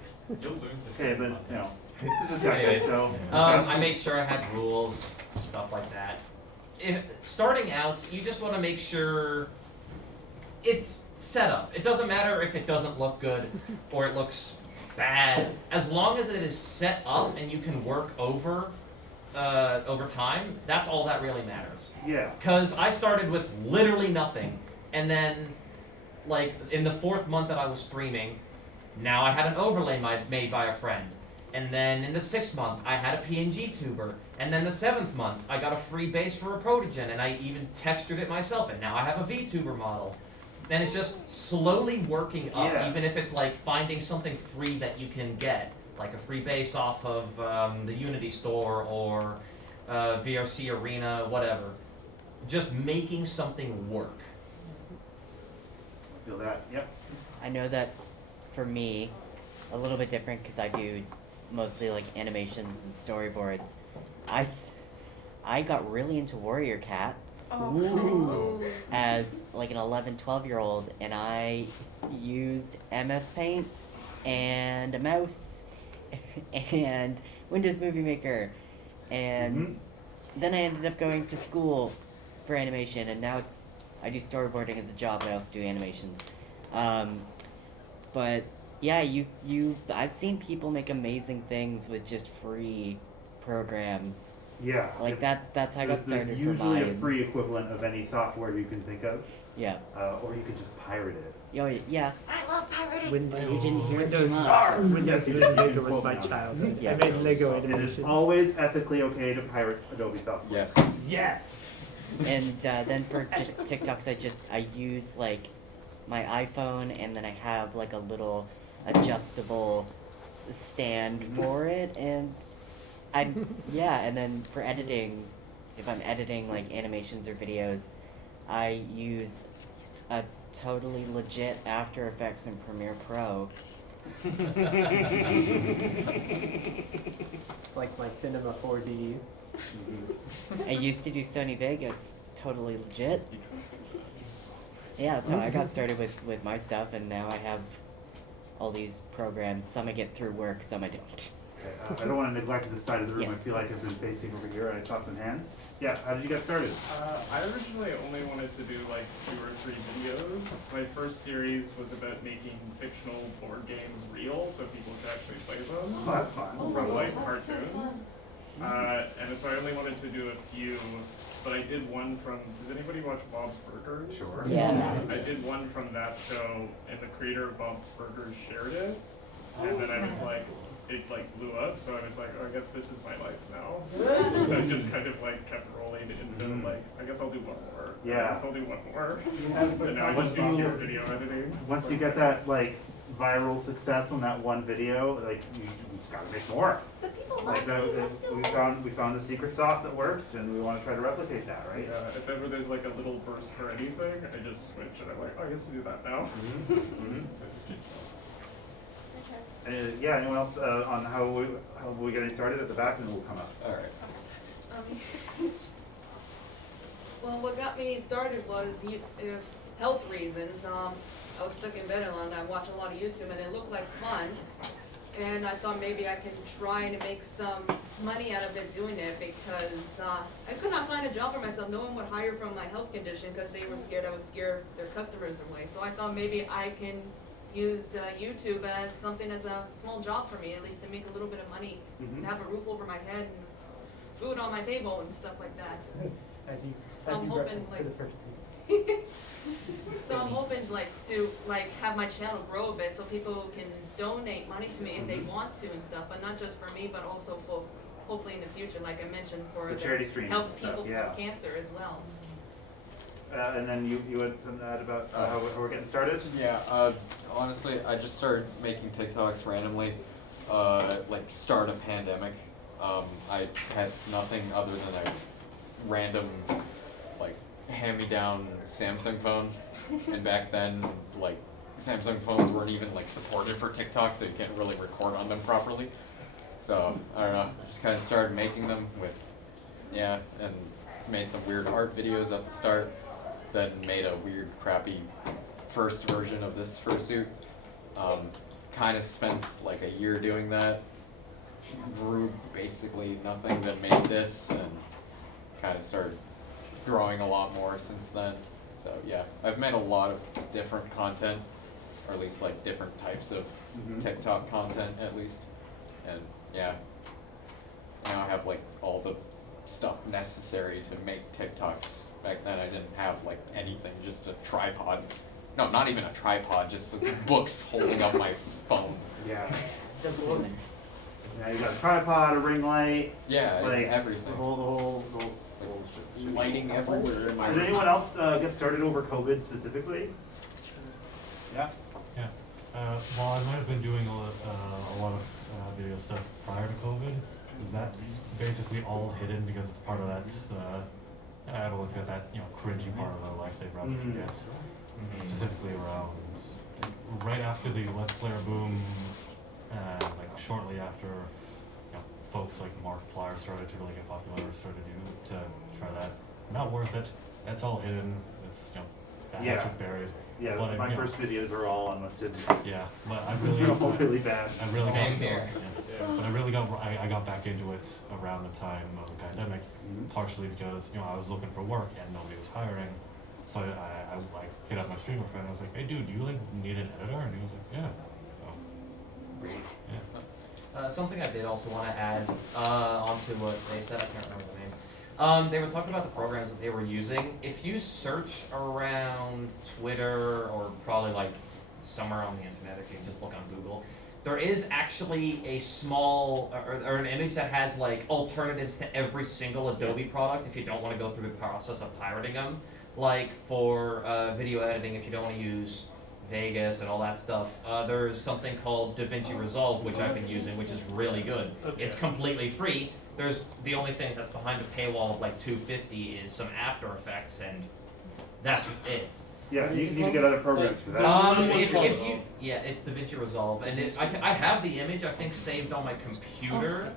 You'll lose this. Okay, but you know, it's a discussion, Anyways, so. I made sure I had rules, stuff like that. Starting out, you just want to make sure it's set up. It doesn't matter if it doesn't look good or it looks bad, as long as it is set up and you can work over time. That's all that really matters. Yeah. Because I started with literally nothing, and then, like in the 4th month that I was streaming, now I had an overlay made by a friend. And then in the 6th month, I had a PNG tuber. And then the 7th month, I got a free base for a protogen, and I even textured it myself, and now I have a VTuber model. And it's just slowly working up, Yeah. even if it's like finding something free that you can get, like a free base off of the Unity store or VRC Arena, whatever. Just making something work. Feel that? Yep. I know that for me, a little bit different because I do mostly like animations and storyboards. I got really into Warrior Cats as like an 11, 12-year-old, and I used MS Paint and a mouse and Windows Movie Maker, and then I ended up going to school for animation, and now I do storyboarding as a job, but I also do animations. But yeah, I've seen people make amazing things with just free programs. Yeah. Like that's how I got started. There's for usually a mine. free equivalent of any software you can think of. Yeah. Or you can just pirate it. Yeah. I love pirating. When you didn't hear it Windows from R. us. Windows Yes, you Movie did. Maker was my childhood. Yeah. I made Lego It is animation. always ethically okay to pirate Adobe software. Yes. Yes. And then for just TikToks, I use like my iPhone, and then I have like a little adjustable stand for it, and and then for editing, if I'm editing like animations or videos, I use a totally legit After Effects and Premiere Pro, It's like my Cinema 4D. I used to do Sony Vegas, totally legit. Yeah, that's how I got started with my stuff, and now I have all these programs. Some I get through work, some I don't. Okay, I don't want to neglect this side of the room. Yes. I feel like I've been facing over here, and I saw some hands. Yeah, how did you get started? I originally only wanted to do like 2 or 3 videos. My first series was about making fictional board games real, so people could actually play them. Oh, that's fun. From like cartoons. And so I only wanted to do a few, but I did one from, does anybody watch Bob's Burgers? Sure. Yeah. I did one from that show, and the creator of Bob's Burgers shared it, and then I was like, it like blew up, so I was like, oh, I guess this is my life now. So I just kind of like kept rolling into like, I guess I'll do one more. Yeah. I guess I'll do one more. have- But now I just do pure video editing. Once you get that like viral success on that one video, like you just gotta make more. But people Like we found the secret sauce that works, and we want to try to replicate that, right? Yeah, if ever there's like a little burst for anything, I just switch and I'm like, oh, I guess to do that now. Yeah, anyone else on how we getting started at the back, and then we'll come up. All right. Well, what got me started was health reasons. I was stuck in bed a lot, and I watched a lot of YouTube, and it looked like fun. And I thought maybe I can try to make some money out of it doing it, because I could not find a job for myself. No one would hire from my health condition because they were scared I would scare their customers away. So I thought maybe I can use YouTube as something, as a small job for me, at least to make a little bit of money, to have a roof over my head and food on my table and stuff like that. So I'm hoping like have my channel grow a bit so people can donate money to me if they want to and stuff, but not just for me, but also for hopefully in the future, like I mentioned, for The charity streams help and stuff, people yeah. with cancer as well. And then you had something to add about how we're getting started? Yeah, honestly, I just started making TikToks randomly, like start a pandemic. I had nothing other than a random, like, hand-me-down Samsung phone, and back then, like, Samsung phones weren't even, like, supported for TikTok, so you can't really record on them properly. So, I don't know, I just kind of started making them with, yeah, and made some weird art videos at the start. Then made a weird, crappy first version of this fursuit. Kind of spent like a year doing that. Grew basically nothing, then made this, and kind of started growing a lot more since then. So yeah, I've made a lot of different content, or at least like different types of TikTok content at least. And yeah, now I have like all the stuff necessary to make TikToks. Back then I didn't have like anything, just a tripod. No, not even a tripod, just some books holding up my phone. Yeah. Yeah, you got a tripod, a ring light. Yeah, like everything. The whole lighting everywhere in my Did room. anyone else get started over COVID specifically? Yeah. Yeah. Well, I might have been doing a lot of video stuff prior to COVID. That's basically all hidden because it's part of that. I've always got that, cringy part of my life they'd rather forget. Specifically around right after the Let's Player boom, like shortly after, folks like Markiplier started to really get popular, started to try that. Not worth it. That's all hidden. It's that hatchet's buried. Yeah, but my first videos are all unlisted. Yeah, but I really, They're all really bad. I really Same got, here. But I got back into it around the time of the pandemic, partially because I was looking for work and nobody was hiring. So I hit up my streamer friend. I was like, hey dude, do you need an editor? And he was like, yeah. So, yeah. Something I did also want to add onto what they said, I can't remember the name. They were talking about the programs that they were using. If you search around Twitter or probably like somewhere on the internet, if you just look on Google, there is actually a small or an image that has like alternatives to every single Adobe product if you don't want to go through the process of pirating them. Like for video editing, if you don't want to use Vegas and all that stuff, there's something called DaVinci Resolve, which I've been using, which is really good. Okay. It's completely free. There's the only thing that's behind the paywall of like $250 is some After Effects, and that's it. Yeah, you need to get other programs for that. It's DaVinci Resolve, and I have the image I think saved on my computer.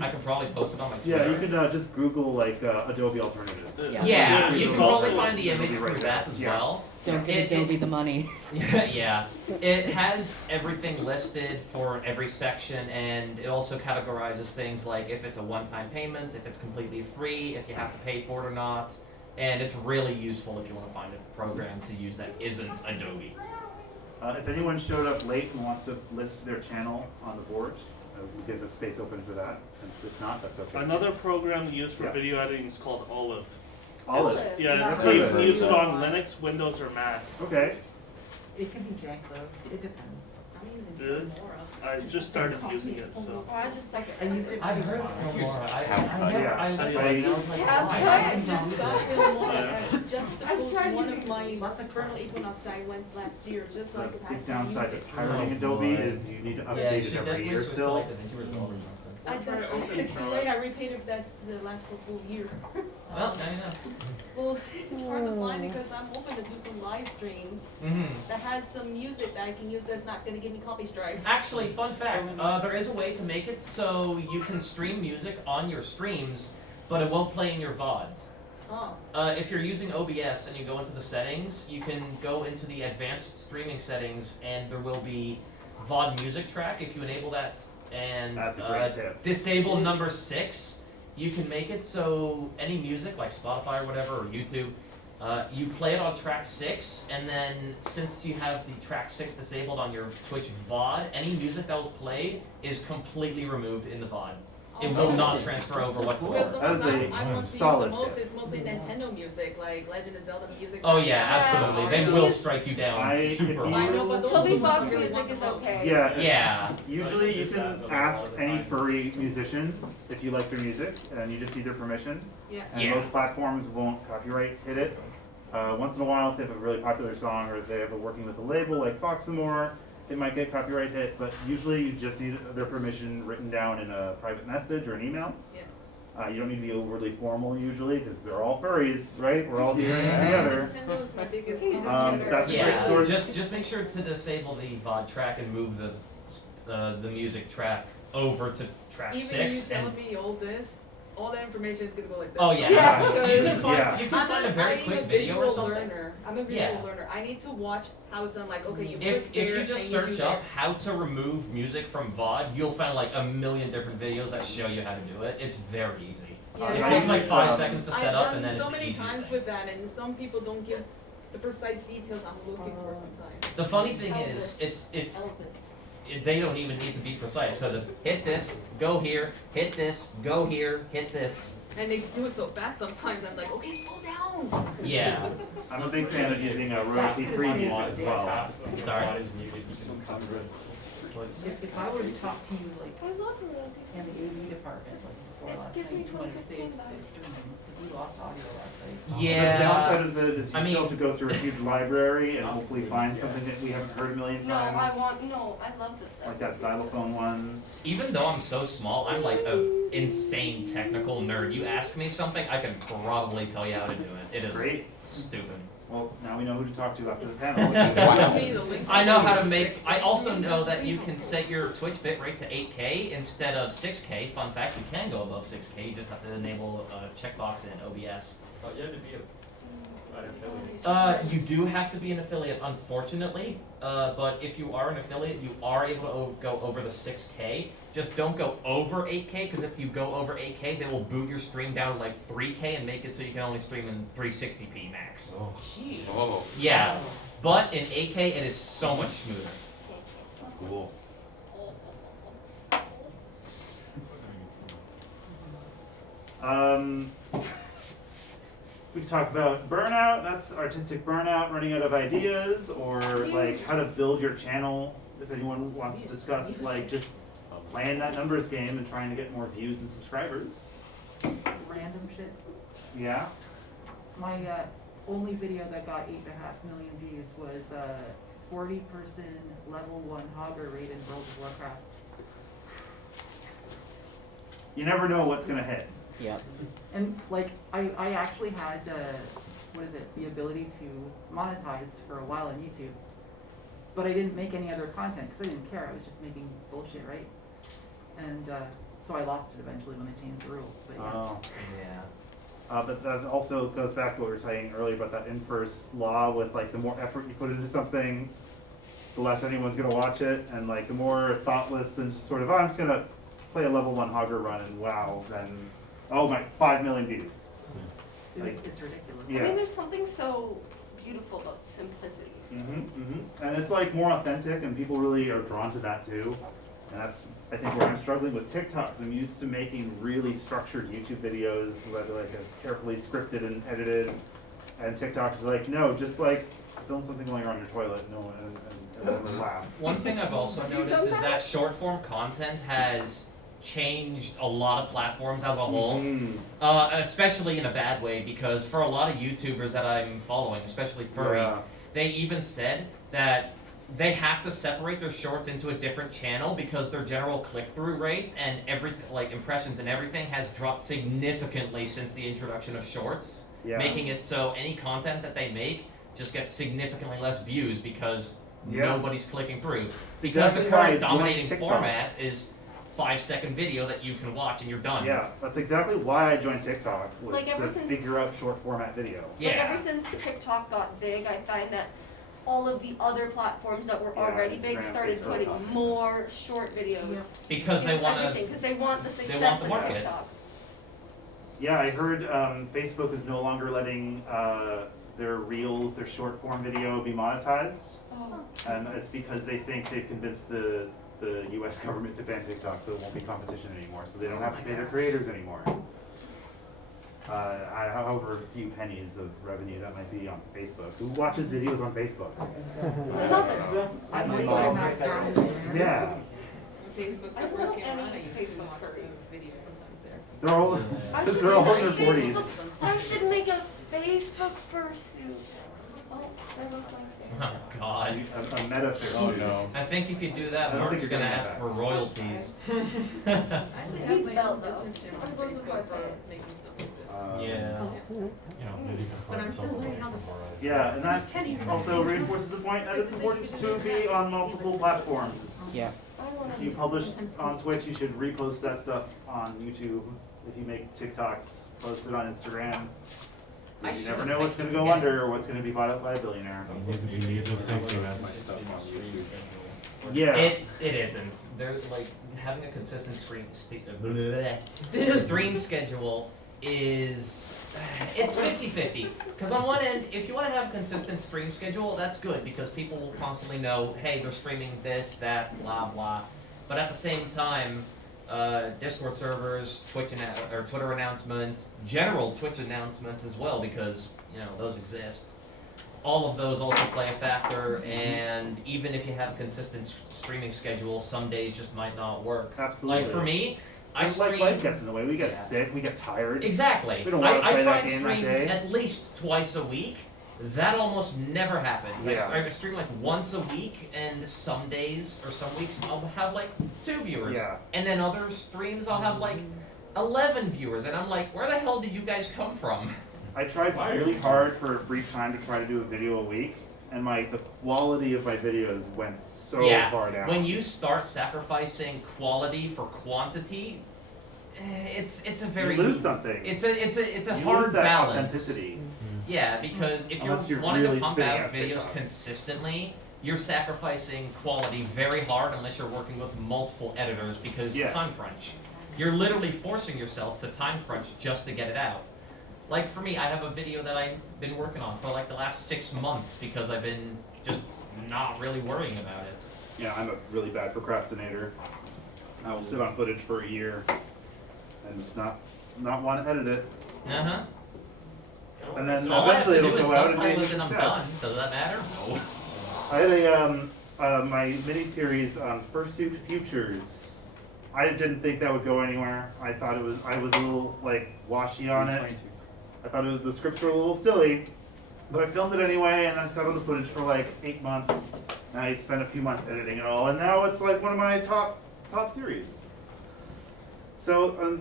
I could probably post it on my Twitter. Yeah, you can just Google like Adobe alternatives. Yeah, you can probably find the image through that as well. Don't give Adobe the money. Yeah, it has everything listed for every section, and it also categorizes things like if it's a one-time payment, if it's completely free, if you have to pay for it or not, and it's really useful if you want to find a program to use that isn't Adobe. If anyone showed up late and wants to list their channel on the board, we'll give the space open for that. And if not, that's okay. Another program used for video editing is called Olive. Olive? Yeah, you can use it on Linux, Windows, or Mac. Okay. It can be jank though, it depends. I'm using Good. I just started using it, so. I just like I used it I've too. heard from Use Laura. I just got Filmora just to I've post tried one using of my Furnal Equinox I went last year, just so I could The have downside music. of pirating Adobe is you need to update it every year still. It's too late, I repaid if that's the last full year. Well, now you know. Well, it's hard to find because I'm hoping to do some live streams that has some music that I can use that's not gonna give me copy strike. Actually, fun fact, there is a way to make it so you can stream music on your streams, but it won't play in your VODs. Oh. If you're using OBS and you go into the settings, you can go into the advanced streaming settings and there will be VOD music track if you enable that. And That's a great tip. disable number 6. You can make it so any music like Spotify or whatever or YouTube, you play it on track 6, and then since you have the track 6 disabled on your Twitch VOD, any music that was played is completely removed in the VOD. It will not transfer over Because whatsoever. the ones I want to use the solid most tip. is mostly Nintendo music, like Legend of Zelda music. Oh yeah, absolutely. They will strike you down super I hard. know, but those Toby are the ones Fox I really music want is the most. okay. Yeah. Usually you can ask any furry musician if you like their music, and you just need their permission. Yeah. And most platforms won't copyright hit it. Once in a while, if they have a really popular song or if they have a working with a label like Fox & More, it might get copyright hit, but usually you just need their permission written down in a private message or an email. Yeah. You don't need to be overly formal usually, because they're all furries, right? We're all here in this together. Nintendo is my biggest That's a great source. Just make sure to disable the VOD track and move the music track over to track Even 6. you telling me all that information is gonna go like this. Oh yeah, Because you can find a very quick video or something. Learner. I'm a visual learner. I need to watch how it's done. Like, okay, you If click there you just and search you do up how to remove music from VOD, you'll find like a million different videos that show you how to do it. It's very easy. Yeah, It takes like 5 seconds to set up, I've and then done it's so the many easiest times thing. with that, and some people don't give the precise details I'm looking for sometimes. The funny thing is, they don't even need to be precise because it's hit this, go here, hit this, go here, hit this. And they do it so fast sometimes, I'm like, okay, slow down. Yeah. I'm a big fan of using royalty-free music as well. Sorry. If I were to talk to you like I love royalty. in the AV department, like before last Give me night, you wanted to save $15. this, we lost audio last night. Yeah. The downside of it is you still have to go through a huge library and hopefully find something that we haven't heard a million No, times. I love this stuff. Like that xylophone one. Even though I'm so small, I'm like a insane technical nerd. You ask me something, I can probably tell you how to do it. It is Great. stupid. Well, now we know who to talk to after the panel. I know how to make. I also know that you can set your Twitch bitrate to 8K instead of 6K. Fun fact: you can go above 6K. You just have to enable a checkbox in OBS. Oh, you have to be an affiliate. You do have to be an affiliate, unfortunately. But if you are an affiliate, you are able to go over the 6K. Just don't go over 8K, because if you go over 8K, they will boot your stream down to like 3K and make it so you can only stream in 360p max. Oh. Jeez. Oh. Yeah, but in 8K, it is so much smoother. Cool. We can talk about burnout. That's artistic burnout, running out of ideas, or like how to build your channel. If anyone wants to discuss, like just playing that numbers game and trying to get more views and subscribers. Random shit. Yeah. My only video that got 8.5 million views was 40-person level 1 hogger raid in World of Warcraft. You never know what's gonna hit. Yep. And like I actually had the ability to monetize for a while on YouTube. But I didn't make any other content because I didn't care. I was just making bullshit, right? And so I lost it eventually when they changed the rules. But yeah. Oh. Yeah. But that also goes back to what we were saying earlier about that inverse law with like the more effort you put into something, the less anyone's gonna watch it, and like the more thoughtless and just sort of, oh, I'm just gonna play a level 1 Hogger run and wow, then oh my 5 million views. Like, it's ridiculous. Yeah. I mean, there's something so beautiful about simplicity. And it's like more authentic, and people really are drawn to that too. And that's, I think, where I'm struggling with TikToks. I'm used to making really structured YouTube videos that are like carefully scripted and edited, and TikTok is like, no, just like film something while you're on your toilet, and everyone will laugh. One thing I've also noticed is that short form content has changed a lot of platforms as a whole, especially in a bad way, because for a lot of YouTubers that I'm following, especially Furry, they even said that they have to separate their shorts into a different channel because their general click-through rates and everything, like impressions and everything, has dropped significantly since the introduction of shorts, making it so any content that they make just gets significantly less views because nobody's clicking through. Because the current dominating format is 5-second video that you can watch and you're done. Yeah, that's exactly why I joined TikTok, was Like, ever to since- figure out short format video. Like ever since TikTok got big, I find that all of the other platforms that were already big Instagram, started Facebook. putting more short videos. Because they want to. Because they want the success of market. TikTok. Yeah, I heard Facebook is no longer letting their reels, their short form video be monetized. Oh. And it's because they think they've convinced the US government to ban TikTok, so it won't be competition anymore, so they don't have to pay their creators anymore. However few pennies of revenue that might be on Facebook. Who watches videos on Facebook? Yeah. Facebook I don't covers know came out, I any used to Facebook watch furries. those videos sometimes there. They're all in their 40s. I should make a Facebook fursuit. Oh, there goes my thing. Oh God. A meta fursuit. Oh no. I think if you do that, I don't Mark's think you're gonna gonna ask get for that. royalties. I actually have my Belt, own though. business channel on Those are Facebook my for favorites. making stuff like this. Yeah. You know, maybe you can But find I'm yourself still a learning how way to- for more. Yeah, and that also reinforces the point that it's important to be on multiple platforms. Yeah. If you publish on Twitch, you should repost that stuff on YouTube. If you make TikToks, post it on Instagram. You never know what's going to go under or what's going to be bought up by a billionaire. You need to think that's Yeah. It isn't. There's like having a consistent stream schedule is it's 50-50. Because on one end, if you want to have a consistent stream schedule, that's good because people will constantly know, hey, they're streaming this, that, blah, blah. But at the same time, Discord servers, or Twitter announcements, general Twitch announcements as well, because you know those exist. All of those also play a factor, and even if you have a consistent streaming schedule, some days just might not work. Absolutely. Like for me, I And stream. life gets in the way. We get sick. We get tired. Exactly. We don't want to I play try that and game that stream day. at least twice a week. That almost never happens. Yeah. I stream like once a week, and some days or some weeks I'll have like 2 viewers. Yeah. And then other streams I'll have like 11 viewers, and I'm like, where the hell did you guys come from? I tried really hard for a brief time to try to do a video a week, and the quality of my videos went so far down. When you start sacrificing quality for quantity, it's a very you lose something. It's a You hard lose that balance. authenticity. Yeah, because if Unless you're you're wanting really to pump spitting out out videos TikToks. consistently, you're sacrificing quality very hard unless you're working with multiple editors because time crunch. You're literally forcing yourself to time crunch just to get it out. Like for me, I have a video that I've been working on for like the last 6 months because I've been just not really worrying about it. Yeah, I'm a really bad procrastinator. I will sit on footage for a year and just not want to edit it. Uh-huh. And then All I have eventually to it'll do is go out and be a subtitle it and I'm success. done. Does that matter? No. I had my mini-series on Fursuit Futures. I didn't think that would go anywhere. I thought I was a little like washy on it. I thought the scripts were a little silly, but I filmed it anyway, and I sat on the footage for like 8 months, and I spent a few months editing it all, and now it's like one of my top series. So,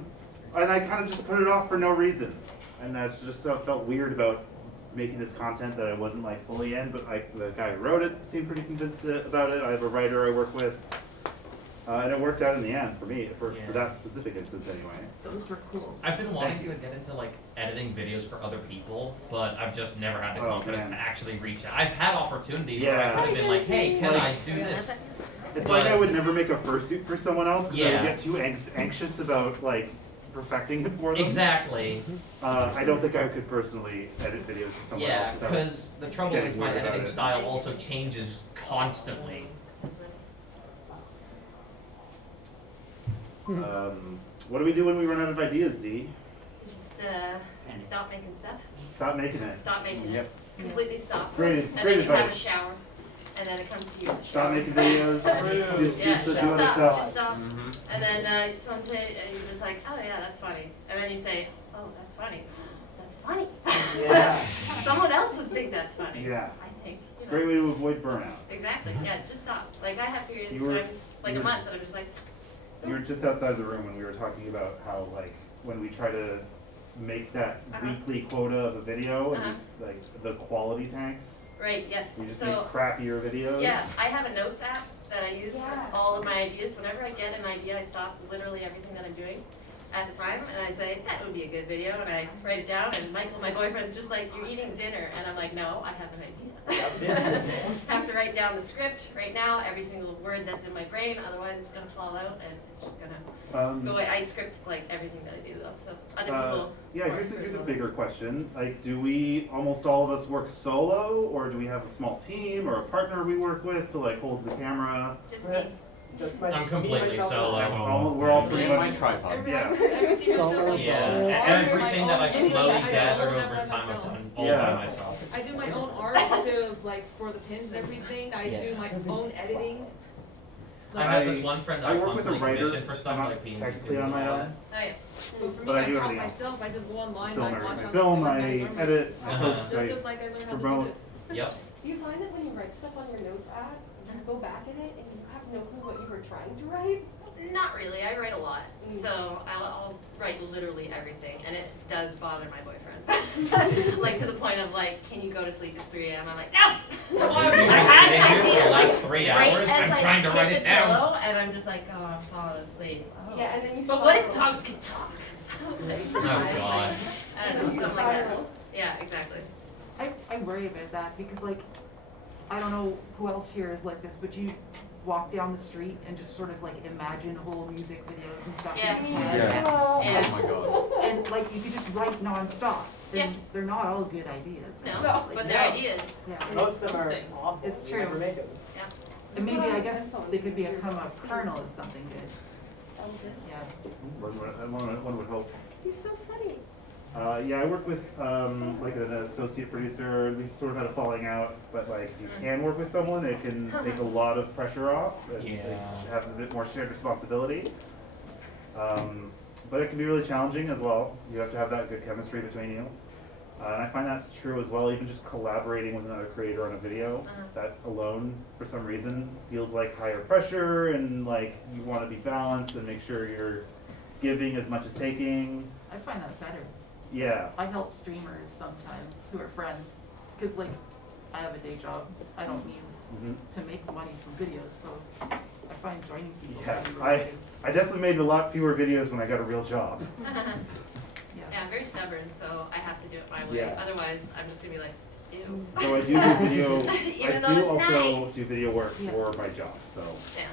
and I kind of just put it off for no reason, and that's just felt weird about making this content that I wasn't like fully in, but the guy who wrote it seemed pretty convinced about it. I have a writer I work with, and it worked out in the end for me, for that specific instance anyway. Those were cool. I've been wanting to get into like editing videos for other people, but I've just never had the confidence to actually reach out. I've had opportunities where I could have been like, hey, can I do this? It's like I would never make a fursuit for someone else because I Yeah. would get too anxious about like perfecting it for them. Exactly. I don't think I could personally edit videos for someone Yeah, else. without because the trouble getting is my weird about editing it. style also changes constantly. What do we do when we run out of ideas, Z? Just stop making stuff. Stop making it. Stop making Yep. it. Completely stop. Great- and great then you have a advice. shower. And then it comes to you. Stop making videos. Just yeah, do just other stop. stuff. Just stop. And then someday you're just like, oh yeah, that's funny. And then you say, oh, that's funny. That's funny. Yeah. Someone else would think that's funny. Yeah. I think. You know. Great way to avoid burnout. Exactly. Yeah, just stop. Like I have periods You were- when I'm like you a were- month that I'm just like, You were just outside the room when we were talking about how, like, when we try to make that weekly quota of a video, and we, like, the quality tanks, right, yes. we just So make crappier videos. yeah, I have a notes app that I use for all of my ideas. Whenever I get an idea, I stop literally everything that I'm doing at the time, and I say, that would be a good video, and I write it down, and Michael, my boyfriend's just like, you're eating dinner, and I'm like, no, I have an idea. Have to write down the script right now, every single word that's in my brain, otherwise it's gonna fall out, and it's just gonna go away. I script like everything that I do though, so other people. Yeah, here's a bigger question. Like, do we, almost all of us work solo, or do we have a small team, or a partner we work with to, like, hold the camera? Just me. I'm completely solo. We're all pretty My much. tripod. Yeah. Yeah, everything that I've slowly gathered over time, I've done all by myself. I do my own art to like for the pins and everything. I do my own editing. I have this one friend that I work with a constantly writer. commission for stuff I'm not like PNG technically on my own. Oh yeah. Well, for me, But I I do taught everything else. myself. I just go online, Film I watch everything. on I film, YouTube, I and learn edit, myself. I post, Just like I learned how to do promote. this. Yep. Do you find that when you write stuff on your notes app, you go back in it and you have no clue what you were trying to write? Not really. I write a lot, so I'll write literally everything, and it does bother my boyfriend. Like to the point of like, can you go to sleep at 3 a.m.? I'm like, no. I had an idea for the last like 3 right hours. as I'm I trying to hit write the it down. pillow, and I'm just like, oh, I'm falling asleep. Oh. Yeah, and then you But what if spiral. dogs could talk? Oh God. I don't know, You something like that. spiral. Yeah, exactly. I worry about that because, like, I don't know who else here is like this, but you walk down the street and just sort of like imagine whole music videos and stuff. Yeah. in your head. Yes. Yeah. Oh my god. And like you could just write nonstop. Yeah. They're not all good ideas. No, Like, but they're ideas. Yeah. Most of them are something. awful. It's We true. never make them. Yeah. And maybe I guess they could become a kernel of something good. Elvis. Yeah. One would hope. He's so funny. Yeah, I work with like an associate producer. We sort of had a falling out, but like if you can work with someone, it can take a lot of pressure off and like, have a bit more shared responsibility. But it can be really challenging as well. You have to have that good chemistry between you. And I find that's true as well, even just collaborating with another creator on a video. That alone, for some reason, feels like higher pressure and like you want to be balanced and make sure you're giving as much as taking. I find that better. Yeah. I help streamers sometimes who are friends because like I have a day job. I don't need to make money from videos, so I find joining people. Yeah, really I rewarding. definitely made a lot fewer videos when I got a real job. Yeah, I'm very stubborn, so I have to do it my way. Yeah. Otherwise, I'm just gonna be like, ew. So I do video. Even I though do it's also nice. do video work Yeah. for my job. So Yeah.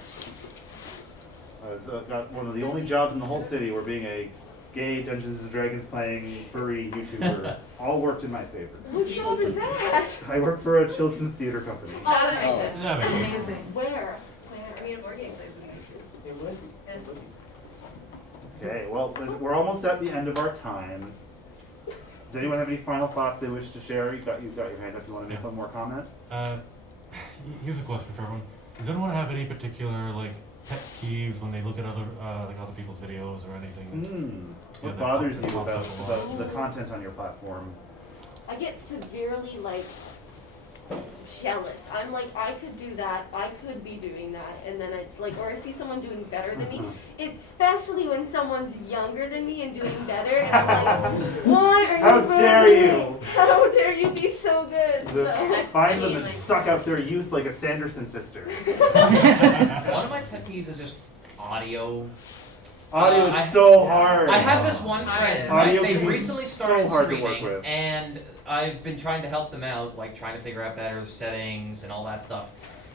I've got one of the only jobs in the whole city where being a gay Dungeons and Dragons playing furry YouTuber all worked in my favor. What job is that? I work for a children's theater company. Oh, that makes sense. Yeah, makes sense. Amazing. Where? I mean, a board game place would be It would. Yeah. Okay, well, we're almost at the end of our time. Does anyone have any final thoughts they wish to share? You've got your hand up. You want to make one more comment? Here's a question for everyone. Does anyone have any particular like pet peeves when they look at other people's videos or anything? What that bothers pops you up about a lot? the content on your platform? I get severely like jealous. I'm like, I could do that, I could be doing that, and then it's like, or I see someone doing better than me, especially when someone's younger than me and doing better, and I'm like, why are How dare you? How dare you be so good? Find them and suck out their youth like a Sanderson sister. One of my pet peeves is just audio. Audio is so hard. I have this one friend. Audio They can be recently started so hard to work streaming, with. and I've been trying to help them out, like trying to figure out better settings and all that stuff.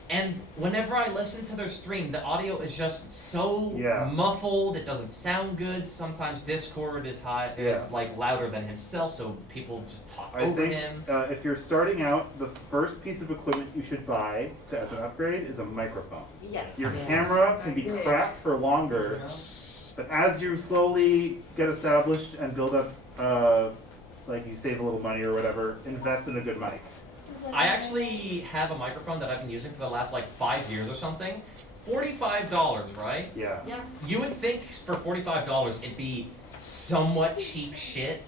And whenever I listen to their stream, the audio is just so muffled. It doesn't sound good. Sometimes Discord is high. It's like louder than himself, so people just talk over him. If you're starting out, the first piece of equipment you should buy as an upgrade is a microphone. Yes. Your camera can be crap for longer, but as you slowly get established and build up, like you save a little money or whatever, invest in a good mic. I actually have a microphone that I've been using for the last like 5 years or something. $45, right? Yeah. Yeah. You would think for $45 it'd be somewhat cheap shit.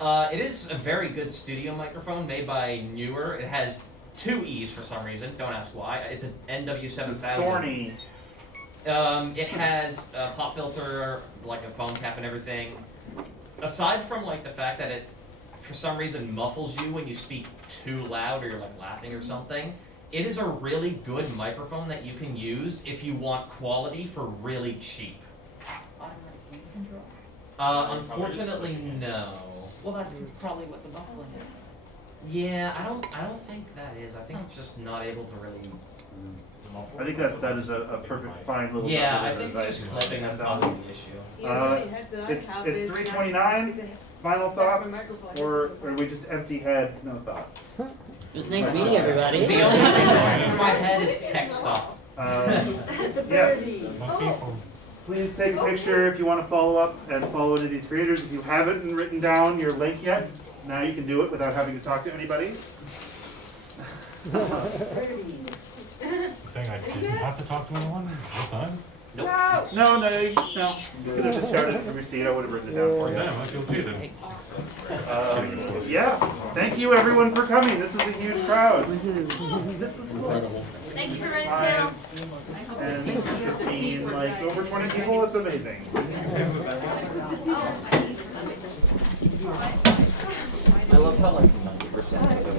It is a very good studio microphone made by Newer. It has 2 E's for some reason. Don't ask why. It's an NW7000. It's a Sony. It has a pop filter, like a phone cap and everything. Aside from like the fact that it, for some reason, muffles you when you speak too loud or you're like laughing or something, it is a really good microphone that you can use if you want quality for really cheap. Unfortunately, no. Well, that's probably what the muffling is. Yeah, I don't think that is. I think it's just not able to really muffle. I think that is a perfect fine little. Yeah, number I of think advice. it's just clipping that's probably the issue. It's 3:29. Final thoughts, or we just empty head, no thoughts? It was nice meeting everybody. The only thing going through my head is tech stuff. Yes. Please take a picture if you want to follow up and follow any of these creators. If you haven't written down your link yet, now you can do it without having to talk to anybody. Saying I didn't have to talk to anyone the whole time? Nope. No. You could have just shouted it from your seat. I would have written it down for you. Damn, I feel cheated. Yeah. Thank you everyone for coming. This is a huge crowd. This was cool. Thank you for running the panel. 5 and 15, like over 20 people. It's amazing. I love how like 90% of